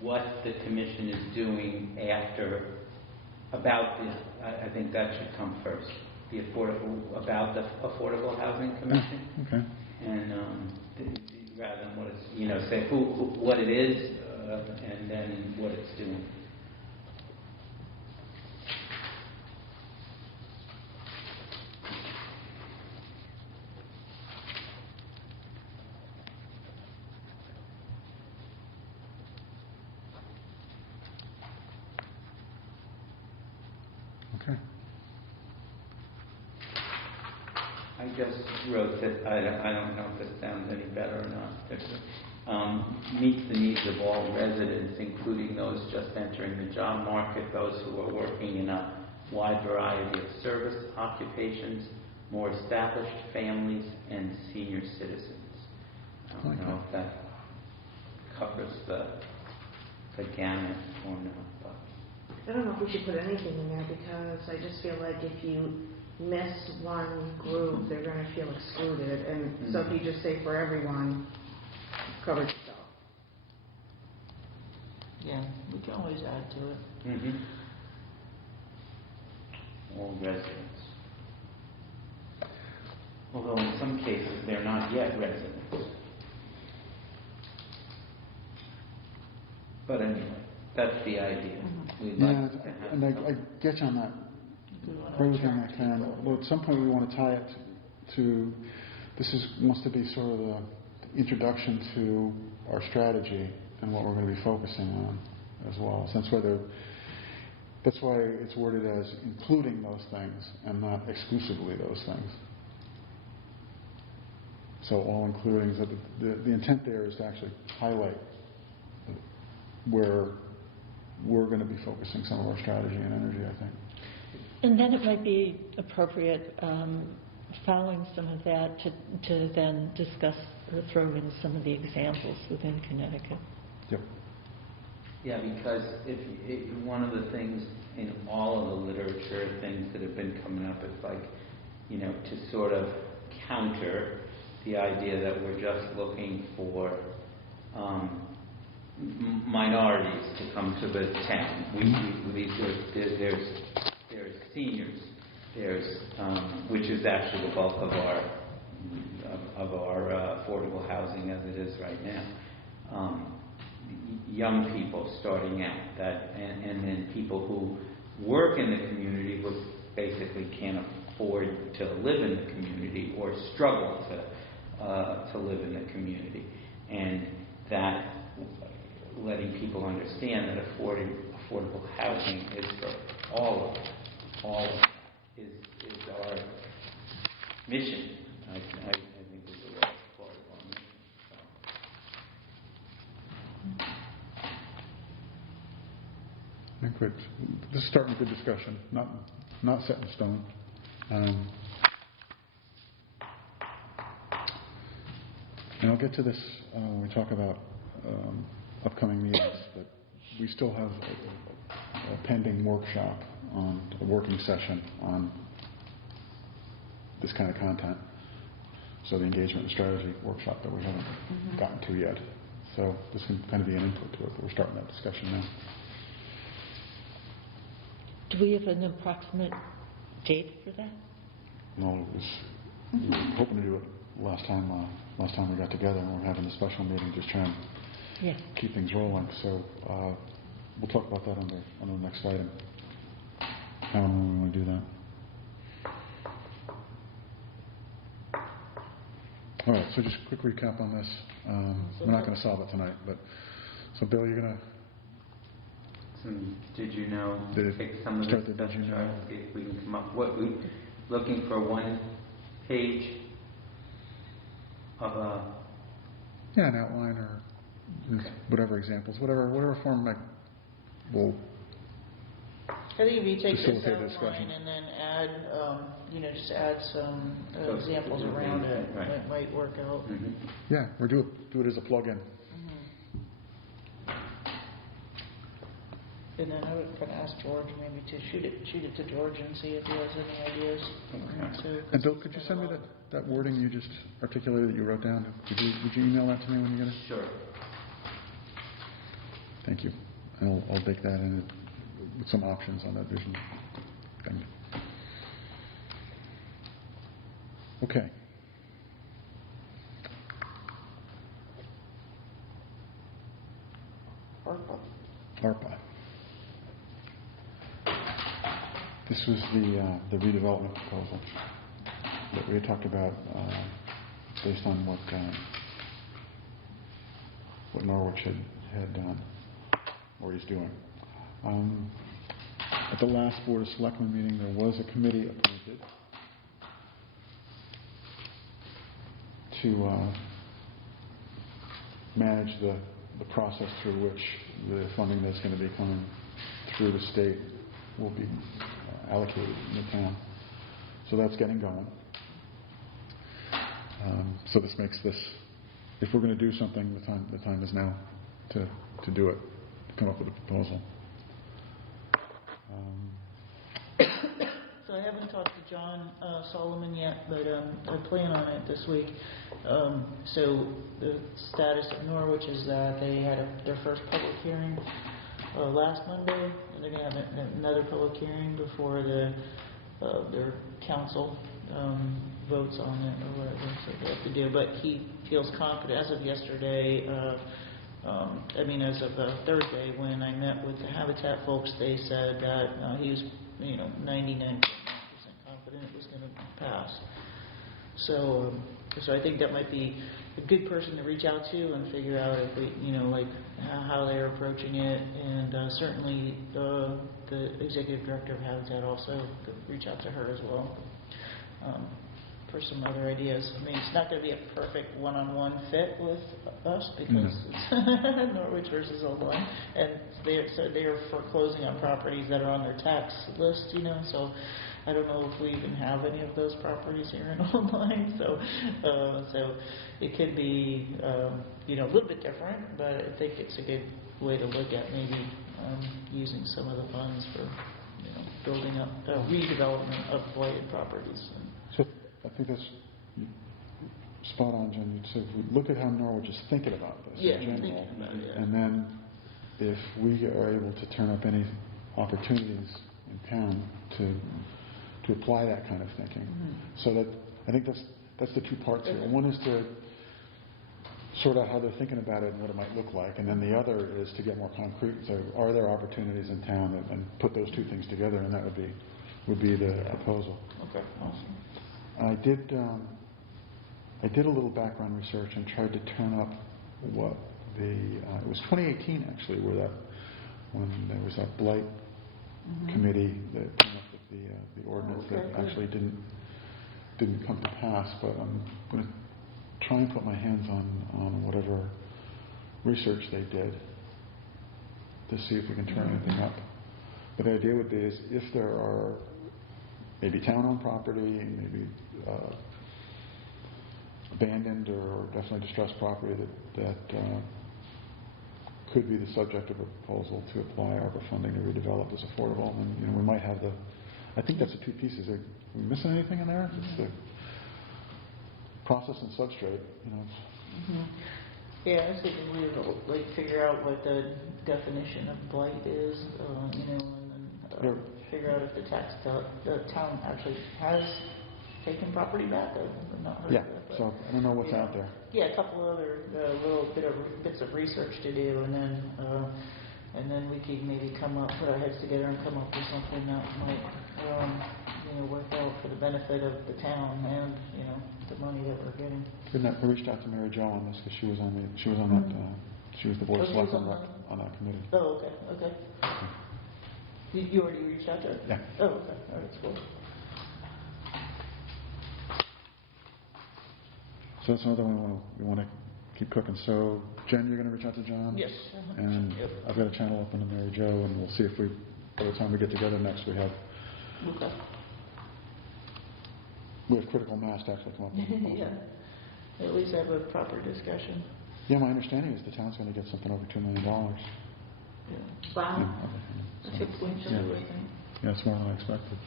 what the commission is doing about this. I think that should come first. About the Affordable Housing Commission. Okay. And rather than what it's, say what it is, and then what it's doing. Okay. I just wrote that, I don't know if this sounds any better or not. Meets the needs of all residents, including those just entering the job market, those who are working in a wide variety of service occupations, more established families, and senior citizens. I don't know if that covers the gamut or not. But I don't know if we should put anything in there, because I just feel like if you miss one group, they're going to feel excluded. And so if you just say for everyone, it's covered yourself. Yeah, we can always add to it. All residents. Although in some cases they're not yet residents. But anyway, that's the idea. We'd like to have and I get you on that. Everything I can. Well, at some point we want to tie it to. Wants to be sort of the introduction to our strategy and what we're going to be focusing on as well. So that's why it's worded as including those things and not exclusively those things. So all including, so the intent there is to actually highlight where we're going to be focusing some of our strategy and energy, I think. And then it might be appropriate, following some of that, to then discuss or throw in some of the examples within Connecticut. Yep. Yeah, because one of the things in all of the literature, things that have been coming up is like, to sort of counter the idea that we're just looking for minorities to come to the town. There's seniors, which is actually the bulk of our affordable housing as it is right now. Young people starting out, and then people who work in the community but basically can't afford to live in the community or struggle to live in the community, and that letting people understand that affordable housing is for all of us, is our mission. I think is a large part of our mission. this is starting a good discussion, not set in stone. And I'll get to this when we talk about upcoming meetings, but we still have a pending workshop on a working session on this kind of content. So the engagement and strategy workshop that we haven't gotten to yet. So this can kind of be an input to it, but we're starting that discussion now. Do we have an approximate date for that? No, we were hoping to do it last time we got together, and we're having a special meeting just trying to keep things rolling. So we'll talk about that on the next item. How and when we want to do that. All right, so just a quick recap on this. We're not going to solve it tonight, but so Bill, you're going to. Did you know? Take some of Start this the stuff, did you try know? to see if we can come up. What we looking for 1 page of a. Yeah, an outline or whatever examples, whatever form will. I think if you take this Facilitate the discussion. outline and then add, just add some So, examples around it, right. that might work out. Mhm. Yeah, or do it as a plug-in. And then I would kind of ask George maybe to shoot it to George and see if he has any ideas. Okay. too, 'cause And Bill, he's could you got send a me lot. that wording you just articulated that you wrote down? Would you email that to me when you get it? Sure. Thank you. And I'll bake that in with some options on that vision thing. Okay. ARPA. This was the redevelopment proposal that we had talked about based on what Norwich had done or is doing. At the last Board of Selectmen meeting, there was a committee appointed to manage the process through which the funding that's going to be coming through the state will be allocated in the town. So that's getting going. So this makes this, if we're going to do something, the time is now to do it, to come up with a proposal. So I haven't talked to John Solomon yet, but I plan on it this week. So the status of Norwich is that they had their first public hearing last Monday, and they're going to have another public hearing before their council votes on it or whatever they have to do. But he feels confident as of yesterday. As of Thursday, when I met with the Habitat folks, they said that he was, 99% confident it was going to pass. So I think that might be a good person to reach out to and figure out if we, how they're approaching it, and certainly the executive director of Habitat also could reach out to her as well. For some other ideas. It's not going to be a perfect one-on-one fit with us because it's Norwich versus Old Line, and they're foreclosing on properties that are on their tax list, so I don't know if we even have any of those properties here in Old Line, so it could be, a little bit different, but I think it's a good way to look at maybe using some of the funds for, building up, redevelopment of blighted properties. So I think that's spot on, Jen. So if we look at how Norwich is thinking about this in general, and then if we are able to turn up any opportunities in town to apply that kind of thinking, so that I think that's the two parts here. One is to sort out how they're thinking about it and what it might look like, and then the other is to get more concrete. So are there opportunities in town, and put those two things together, and that would be the proposal. Okay, awesome. I did a little background research and tried to turn up what it was 2018 actually, when there was that blight committee that came up with the ordinance that actually didn't come to pass. But I'm going to try and put my hands on whatever research they did to see if we can turn anything up. But the idea would be is if there are maybe town-owned property, maybe abandoned or definitely distressed property that could be the subject of a proposal to apply ARPA funding to redevelop as affordable, and we might have the. I think that's the two pieces. Are we missing anything in there? It's the process and substrate. Yeah, I was thinking we would figure out what the definition of blight is, and then figure out if the town actually has taken property back. I've not heard Yeah. of it. But, So I don't know what's out there. Yeah, a couple other bits of research to do, and then we could maybe put our heads together and come up with something that might work out for the benefit of the town and the money that we're getting. I reached out to Mary Jo on this because she was on that. She was the board of selectmen on that committee. Oh, okay. You already reached out to her? Yeah. Oh, okay. All right, that's cool. So that's another one we want to keep cooking. So Jen, you're going to reach out to John? Yes. And Yep. I've got a channel open to Mary Jo, and we'll see if by the time we get together next, we have Okay. critical mass to actually come up with a proposal. Yeah. At least have a proper discussion. Yeah, my understanding is the town's going to get something over $2 million. Yeah. Wow. That's good point too, I think. Yeah, it's more than I expected.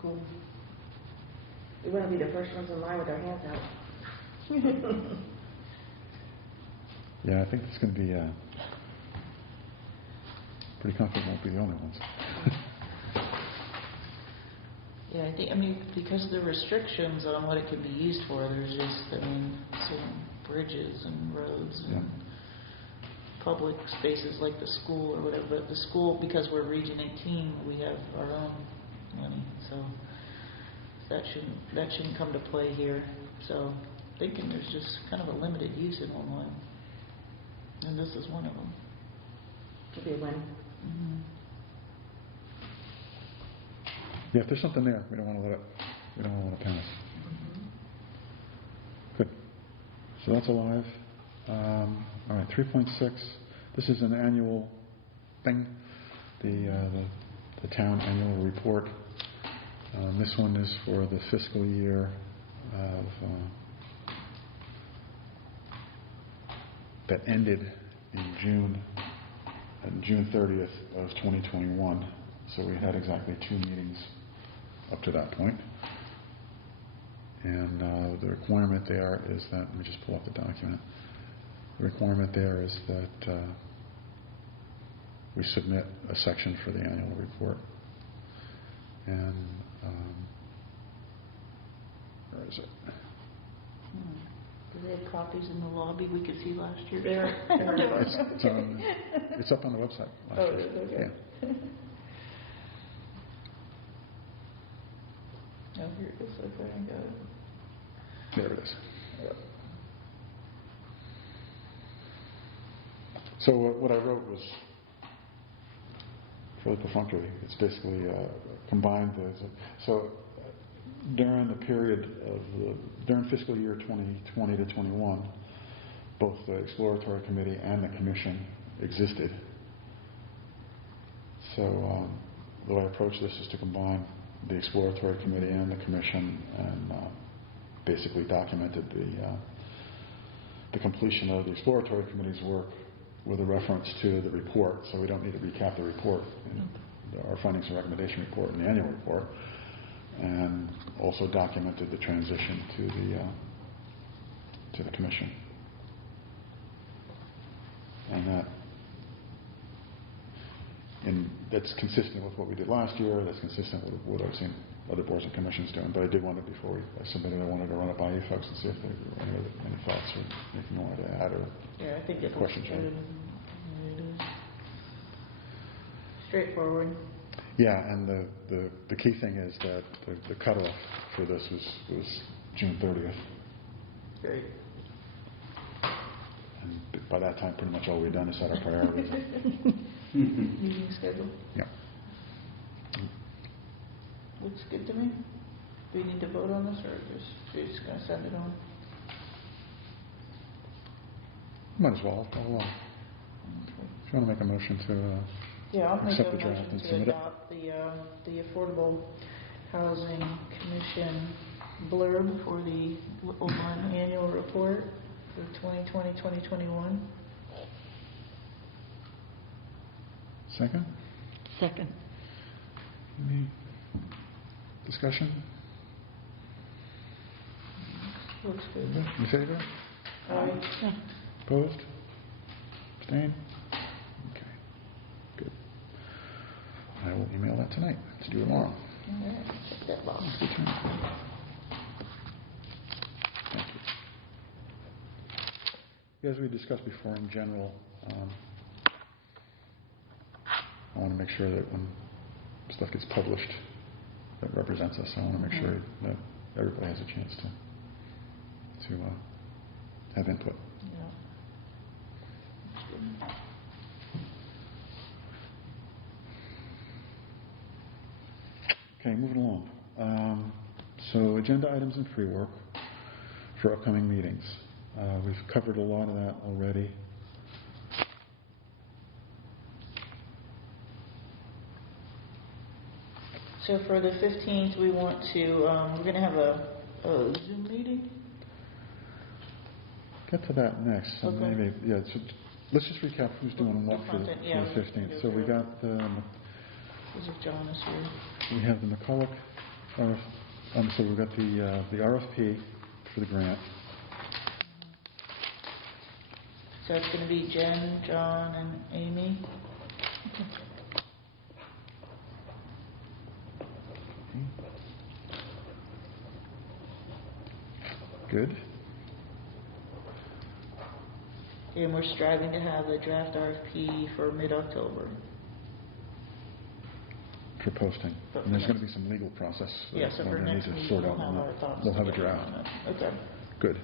Cool. We want to be the first ones in line with our hands out. Yeah, I think it's going to be pretty confident won't be the only ones. Yeah, because of the restrictions on what it can be used for, there's just, certain bridges and roads and public spaces like the school or whatever. But the school, because we're Region 18, we have our own money, so that shouldn't come to play here. So thinking there's just kind of a limited use in one, and this is one of them. Could be a win. Mm-hmm. Yeah, if there's something there, we don't want to let it pass. Good. So that's alive. All right, 3.6. This is an annual thing, the town annual report. This one is for the fiscal year of that ended in June 30th of 2021. So we had exactly 2 meetings up to that point. And the requirement there is that, let me just pull up the document. The requirement there is that we submit a section for the annual report. And where is it? Do they have copies in the lobby we could see last year? It's up on the website. Oh, it is? Okay. Yeah. Oh, here it is. Okay, I got it. There it is. Yep. So what I wrote was fairly perfunctory. It's basically combined. So during the period during fiscal year 2020 to 21, both the exploratory committee and the commission existed. So the way I approach this is to combine the exploratory committee and the commission, and basically documented the completion of the exploratory committee's work with a reference to the report. So we don't need to recap the report in our findings and recommendation report and the annual report, and also documented the transition to the commission. And that's consistent with what we did last year. That's consistent with what I've seen other boards and commissions doing. But I did want to, before I submitted, I wanted to run it by you folks and see if there were any thoughts or anything you wanted to add or Yeah, I think it looks questions. good. It is straightforward. Yeah, and the key thing is that the cutoff for this was June 30th. Great. And by that time, pretty much all we've done is set our priorities. Meeting schedule. Yeah. Looks good to me. Do we need to vote on this, or you're just going to send it on? Might as well. If you you want to make a motion to, Yeah, I'll make Accept a the draft motion and to submit it. adopt the Affordable Housing Commission blurb for the Oakland annual report for 2020-2021. second? Second. Any discussion? Looks good. In favor? Aye. Opposed? Abstained? Okay, good. I will email that tonight. Let's do it tomorrow. All right, check that box. Thank you. As we discussed before, in general, I want to make sure that when stuff gets published that represents us, I want to make sure that everybody has a chance to have input. Yeah. That's good. Okay, moving along. So agenda items and pre-work for upcoming meetings. We've covered a lot of that already. So for the 15th, we want to, we're going to have a Zoom meeting? Get to that next. So Okay. maybe, yeah. So let's just recap who's doing what for the Content, yeah, we can 15th. go So we through got This is John is here. we have the McCulloch. So we've got the RFP for the grant. So it's going to be Jen, John, and Amy. Good. And we're striving to have the draft RFP for mid-October. For posting. And there's going to be some legal process. Yeah, so we're for gonna need next to meeting, sort we'll out have on our that. thoughts. We'll have a together draft. on it. Okay. Good.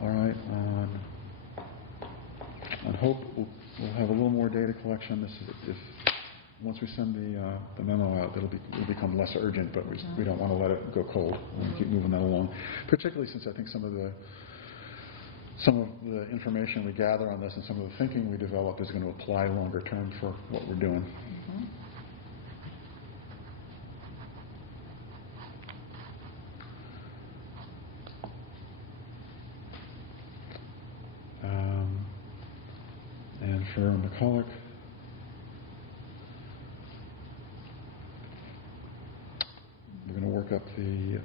All right. On Hope, we'll have a little more data collection. This is once we send the memo out, it'll become less urgent, but we don't want to let it go cold. We want to keep moving that along, particularly since I think some of the information we gather on this and some of the thinking we develop is going to apply longer term for what we're doing. Mhm. And for McCulloch, we're going to work up the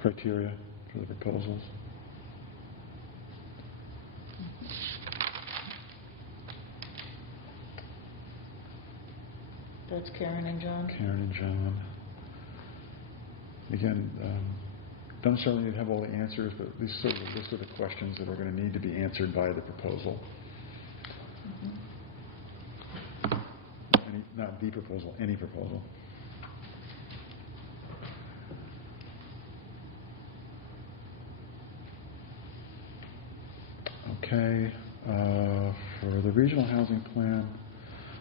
criteria for the proposals. That's Karen and John. Karen and John. Again, don't necessarily need to have all the answers, but these sort of a list of the questions that are going to need to be answered by the proposal. Not the proposal, any proposal. Okay, for the regional housing plan,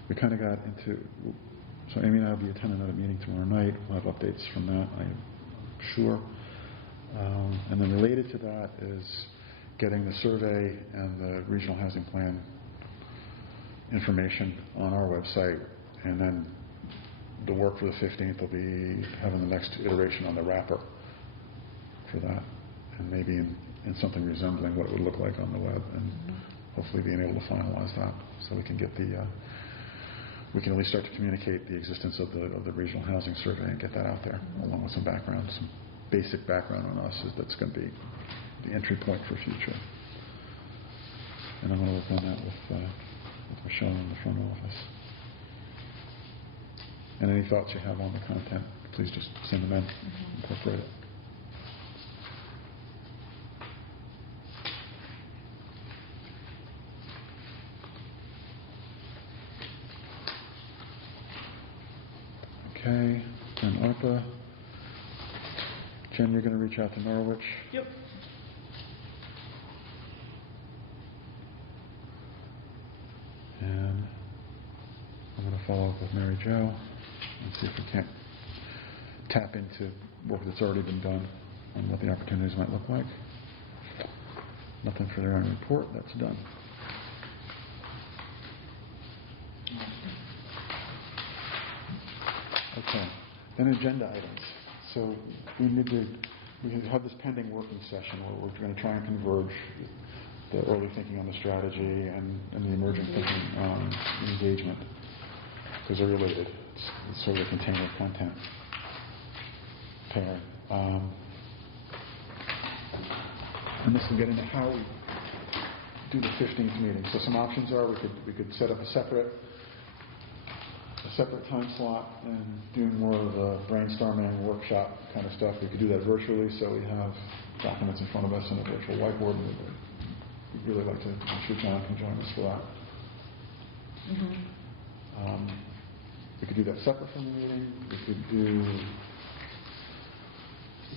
we kind of got into, so Amy and I will be attending another meeting tomorrow night. We'll have updates from that, I'm sure. And then related to that is getting the survey and the regional housing plan information on our website, and then the work for the 15th will be having the next iteration on the wrapper for that, and maybe in something resembling what it would look like on the web, and hopefully being able to finalize that so we can get we can at least start to communicate the existence of the regional housing survey and get that out there, along with some background, some basic background on us. That's going to be the entry point for future. And I'm going to work on that with Michelle in the front office. And any thoughts you have on the content, please just send them in, incorporate it. Okay, and ARPA. Jen, you're going to reach out to Norwich. Yep. And I'm going to follow up with Mary Jo and see if we can't tap into work that's already been done on what the opportunities might look like. Nothing for their own report. That's done. Okay. Then agenda items. So we have this pending working session where we're going to try and converge the early thinking on the strategy and the emerging thinking on engagement, because they're related. It's sort of a container content pair. And this will get into how we do the 15th meeting. So some options are we could set up a separate time slot and do more of a brainstorming workshop kind of stuff. We could do that virtually, so we have documents in front of us and a virtual whiteboard. And we'd really like to, I'm sure John can join us for that. We could do that separate from the meeting. We could do,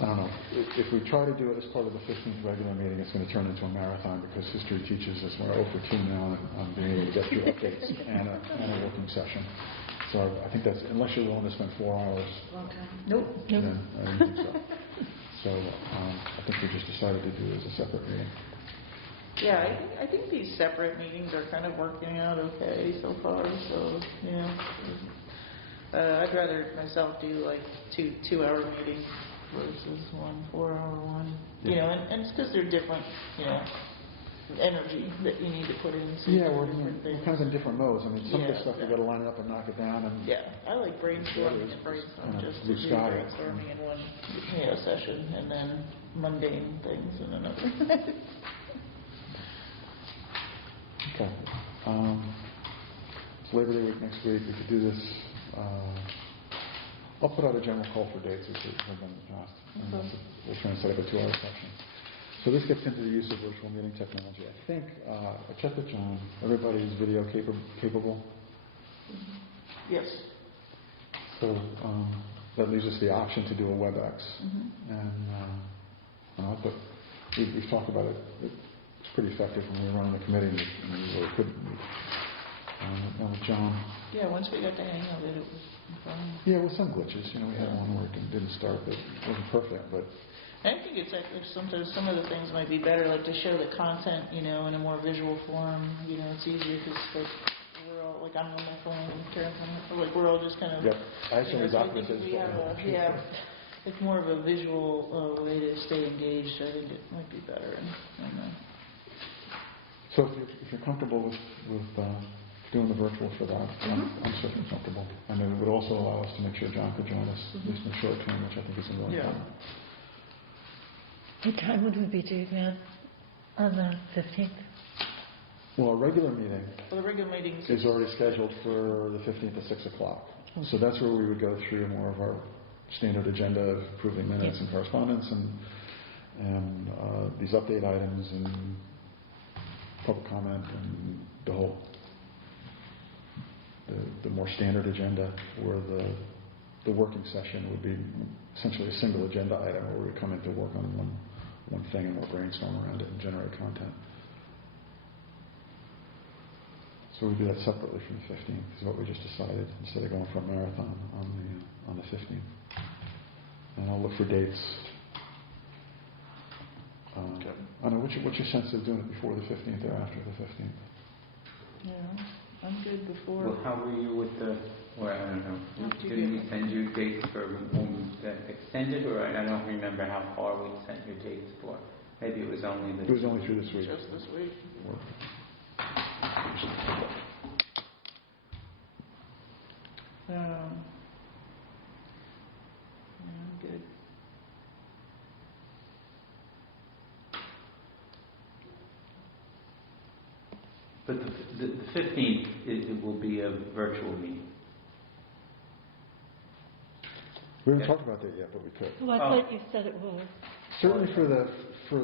I don't know, if we try to do it as part of the 15th regular meeting, it's going to turn into a marathon, because history teaches us we're 0 for 2 now on being able to get through updates and a working session. So I think that's, unless you're willing to spend 4 hours. Long time. Nope. Then I don't think so. So I think we just decided to do it as a separate meeting. Yeah, I think these separate meetings are kind of working out okay so far. So I'd rather myself do like 2-hour meetings versus 1 4-hour one. You know, and it's because they're different. You know, energy that you need to put in. Yeah, we're kind of in different modes. I mean, some of the stuff Yeah. we got to line up and knock it down. And I like brainstorming and just to do brainstorming in one session, and then mundane things in another. Okay. It's Labor Day week next week. We could do this. I'll put out a general call for dates as we have done in the past. And we'll try and set up a 2-hour session. So this gets into the use of virtual meeting technology. I think, I checked with John, everybody is video capable. Yes. So that leaves us the option to do a WebEx. And we've talked about it. It's pretty effective when we were running the committee and we really couldn't meet. And with John. Yeah, once we got the hang of it, it was fine. Yeah, with some glitches. You know, we had one where it didn't start, but it wasn't perfect. But I think it's actually sometimes some of the things might be better, like to show the content, you know, in a more visual form. You know, it's easier because like we're all like I'm on my phone and Karen's on her phone, like we're all just kind of. Yep. I actually so I documents think we have it's more of a visual way to stay engaged. I think it might be better. So if you're comfortable with doing the virtual for that, I'm certainly comfortable. And it would also allow us to make sure John could join us, at least in the short term, which I think is really important. What time would we be doing that on the 15th? Well, a regular meeting Well, the regular meetings is already scheduled for the 15th at 6 o'clock. So that's where we would go through more of our standard agenda of approving minutes and correspondence and these update items and public comment and the whole, the more standard agenda, where the working session would be essentially a single agenda item where we would come in to work on one thing and we'll brainstorm around it and generate content. So we do that separately from the 15th, is what we just decided, instead of going for a marathon on the 15th. And I'll look for dates. I don't know, what's your sense of doing it before the 15th or after the 15th? Yeah, I'm good before. Well, how were you with the, or I don't know, didn't we send you dates for that extended, or I don't remember how far we sent your dates for? Maybe it was only It was only through this week. Just this week. Yeah, I'm good. But the 15th, it will be a virtual meeting. We haven't talked about that yet, but we could. Well, I thought you said it was. Certainly for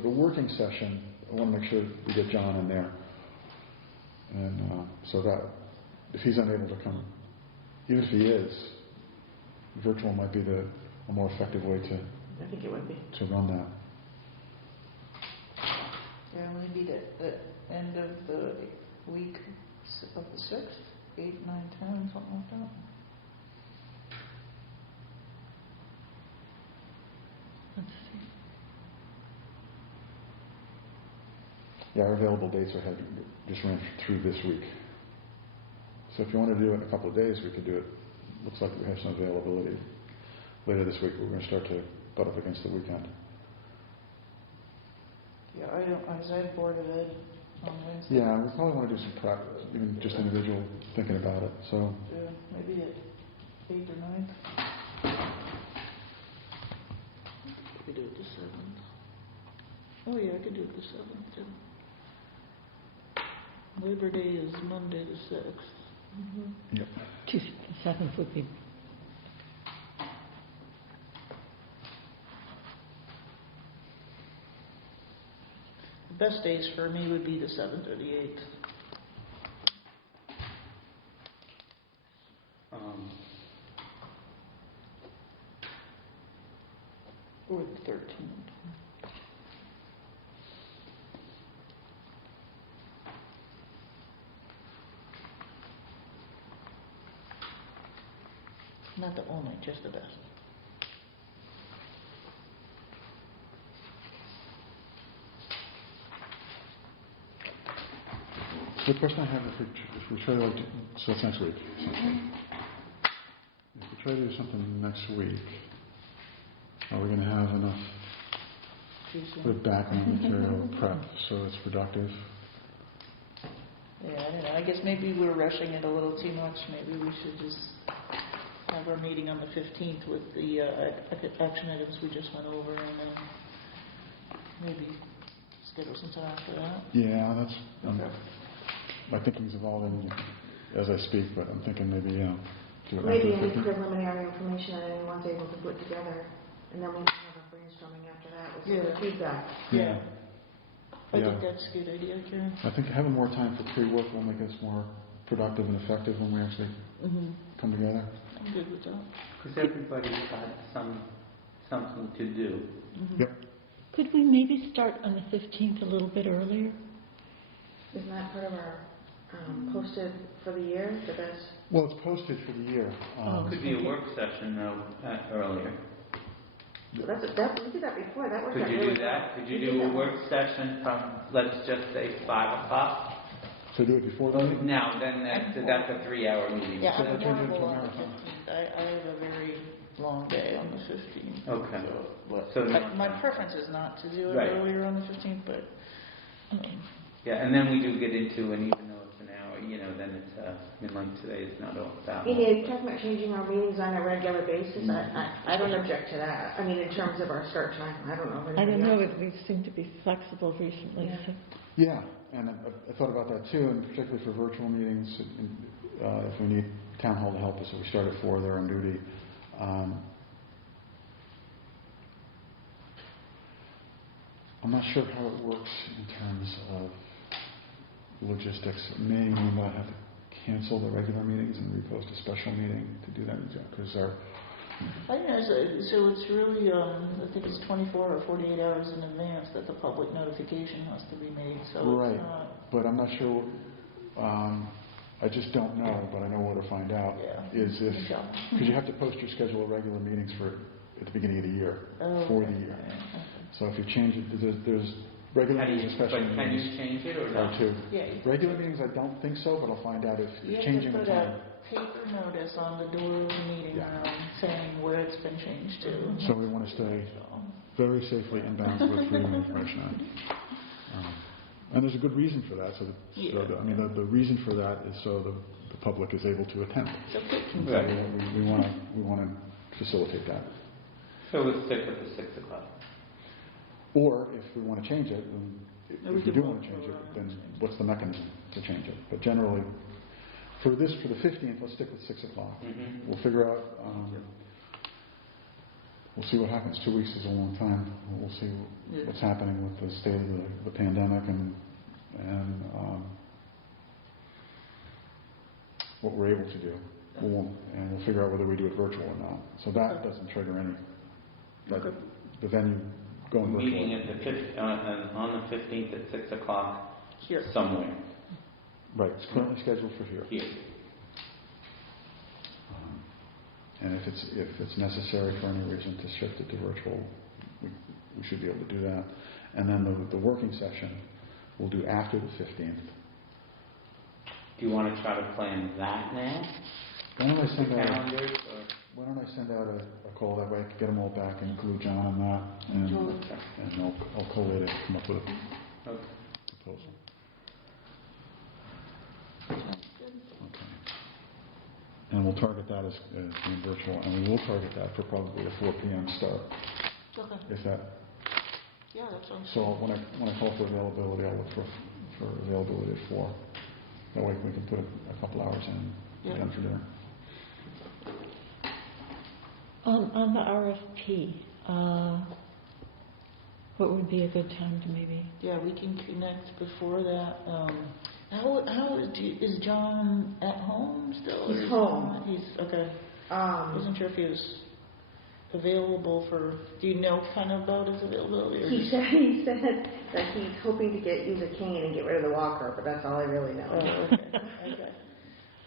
the working session, I want to make sure we get John in there, and so that if he's unable to come, even if he is, virtual might be a more effective way I think it would be. to run that. Yeah, maybe the end of the week of the 6th, 8, 9, 10, something like that. Let's see. Yeah, our available dates just ran through this week. So if you want to do it in a couple of days, we could do it. Looks like we have some availability later this week. We're going to start to butt up against the weekend. Yeah, I had Board of Ed on Wednesday. Yeah, we probably want to do some prep, even just individual thinking about it. So Yeah, maybe at 8th or 9th. I could do it the 7th. Oh yeah, I could do it the 7th too. Labor Day is Monday the 6th. yep. Tuesday, the 7th would be, The best days for me would be the 7th or the 8th. Or the 13th. Not the only, just the best. So the question I have, if we try to, so it's next week. If we try to do something next week, are we going to have enough background material prep so it's productive? Yeah, I don't know. I guess maybe we're rushing it a little too much. Maybe we should just have our meeting on the 15th with the action items we just went over, and then maybe schedule some time for that. Yeah, that's. Okay. My thinking's evolving as I speak, but I'm thinking maybe do it Maybe after the any 15th. preliminary information that anyone's able to put together, and then we can have a brainstorming after that with some of the feedback. Yeah. I Yeah. think that's a good idea, Karen. I think having more time for pre-work will make us more productive and effective when we actually come together. I'm good with that. Because everybody's got something to do. Yep. could we maybe start on the 15th a little bit earlier? Isn't that part of our posted for the year, the best? Well, it's posted for the year. Could be a work session earlier. We did that before, that worked Could out you really do well. that? Could you We do did a that. work session from, let's just say, 5 o'clock? So do it before the meeting? Now, then that's a 3-hour meeting. Yeah, So I'm that turns into horrible a on the marathon. 15th. I have a very long day on the 15th. Okay. So, So my preference is not to do it Right. earlier on the 15th, but Yeah, and then we do get into, and even though it's an hour, then it's, like today is not all that long. Yeah, you're talking about changing our meetings on a regular basis. I don't object to that. I mean, in terms of our start time, I don't know. If I don't anybody know, else- if we seem to be flexible recently, Yeah. so. Yeah, and I thought about that too, and particularly for virtual meetings, if we need town hall to help us, if we start at 4, they're on duty. I'm not sure how it works in terms of logistics. Maybe we might have to cancel the regular meetings and repost a special meeting to do that, because our I think so it's really, I think it's 24 or 48 hours in advance that the public notification has to be made, so right. it's not, But I'm not sure. I just don't know, but I know where to find out. Yeah. Is if Okay. because you have to post your schedule of regular meetings for at the beginning of the year for the year. So if you change it, there's regular meetings and special But can meetings you change it or are not? too. Yeah. Regular meetings, I don't think so, but I'll find out if You have changing to the put time. a paper notice on the door of the meeting Yeah. room saying where it's been changed to. So we want to stay very safely in bounds with Freedom of Information Act. And there's a good reason for that. The reason for that is so the public is able to attend. So quick. So we want to facilitate that. So let's stick with the 6 o'clock. Or if we want to change it, then Or we if we could do vote want to change for it, it. then what's the mechanism to change it? But generally, for the 15th, let's stick with 6 o'clock. Mm-hmm. We'll figure out. We'll see what happens. 2 weeks is a long time. We'll see what's happening with the state of the pandemic and what we're able to do. And we'll figure out whether we do it virtual or not. So that doesn't trigger any. Okay. The venue going virtual. Meeting at on the 15th at 6 o'clock Here. somewhere. Right. It's currently scheduled for here. Here. And if it's necessary for any reason to shift it to virtual, we should be able to do that. And then the working session we'll do after the 15th. Do you want to try to plan that now? Why don't I The send out, calendars, or? why don't I send out a call that way, I can get them all back and include John on that, and I'll collate it, come up with a Okay. proposal. Okay. And we'll target that as being virtual, and we will target that for probably a 4 p.m. start, Okay. if that. Yeah, that sounds So when I call for availability, I'll look for availability at 4. That way we can put a couple hours in, Yeah. done for dinner. On the RFP, what would be a good time to maybe? Yeah, we can connect before that. Is John at home still? or He's is home. He's, okay. I wasn't sure if he was available for, do you know kind of about his availability? Or He said that he's hoping to use a cane and get rid of the walker, but that's all I really know. Oh, okay. Okay.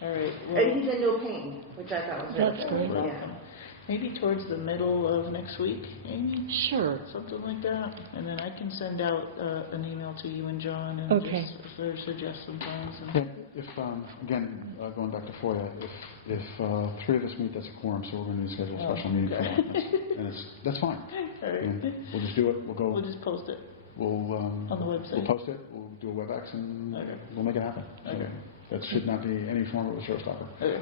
All right. And he said no pain, which I thought was really That's good. great. Yeah. Maybe towards the middle of next week, Amy? Sure. Something like that. And then I can send out an email to you and John and Okay. just suggest some times. And, Yeah, if, again, going back to FOIA, if 3 of us meet, that's a quorum, so we're going to schedule a special meeting for okay. that. And that's fine. all right. And we'll just do it, We'll just post it we'll on the website. We'll post it, we'll do a WebEx, and Okay. we'll make it happen. So Okay. that should not be any form of a showstopper. Okay.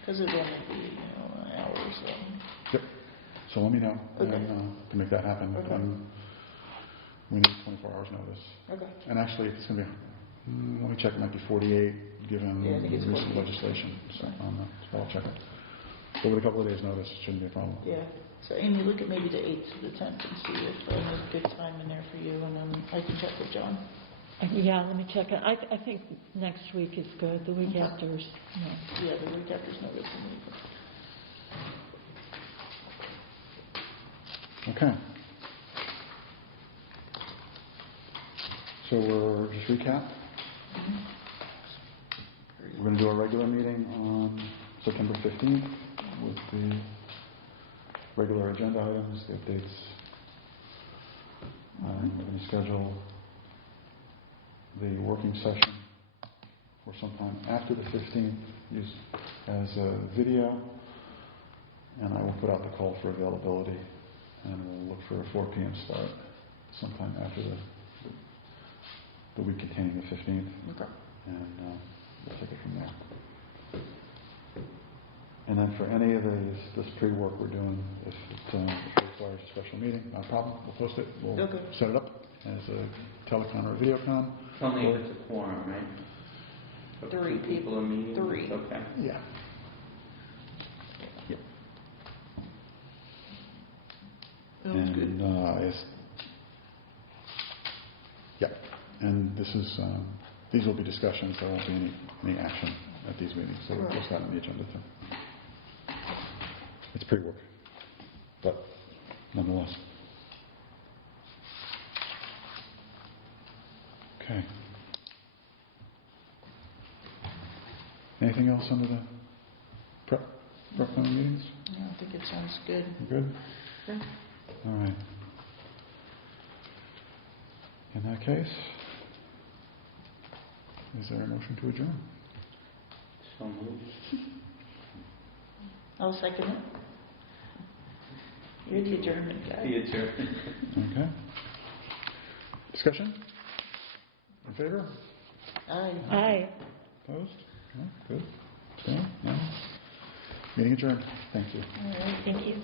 Because it'll only be, an hour or so. Yep. So let me know, Okay. and to make that happen. Okay. And we need 24 hours notice. Okay. And actually, if it's going to be, let me check, it might be 48, given Yeah, I think the it's recent 48. legislation. So, so I'll check it. But with a couple of days' notice, it shouldn't be a problem. Yeah. So Amy, look at maybe the 8th to the 10th and see if there's a good time in there for you, and then I can check with John. Yeah, let me check it. I think next week is good. The week after is, Yeah, the week after's no good for me. Okay. So we're just recap. We're going to do a regular meeting on September 15th with the regular agenda items, the updates. We're going to schedule the working session for sometime after the 15th, use as a video, and I will put out the call for availability, and we'll look for a 4 p.m. start sometime after the week containing the 15th, Okay. and we'll take it from there. And then for any of this pre-work we're doing, if it requires a special meeting, no problem, we'll post it, we'll Okay. set it up as a telecon or a videocon. It's only if it's a quorum, right? If 3 2 people are meeting? 3. Okay. Yeah. Yep. Sounds good. And yeah, and this is these will be discussions. There won't be any action at these meetings. So we'll post that on the agenda too. It's pre-work, but nonetheless. Okay. Anything else under the prep upcoming meetings? Yeah, I think it sounds good. You good? Yeah. All right. In that case, is there a motion to adjourn? So moved. I'll second it. You're the adjournment guy. The adjournment. Okay. Discussion? In favor? Aye. Aye. Opposed? No? Good. Abstained? No? Meeting adjourned. Thank you. All right. Thank you.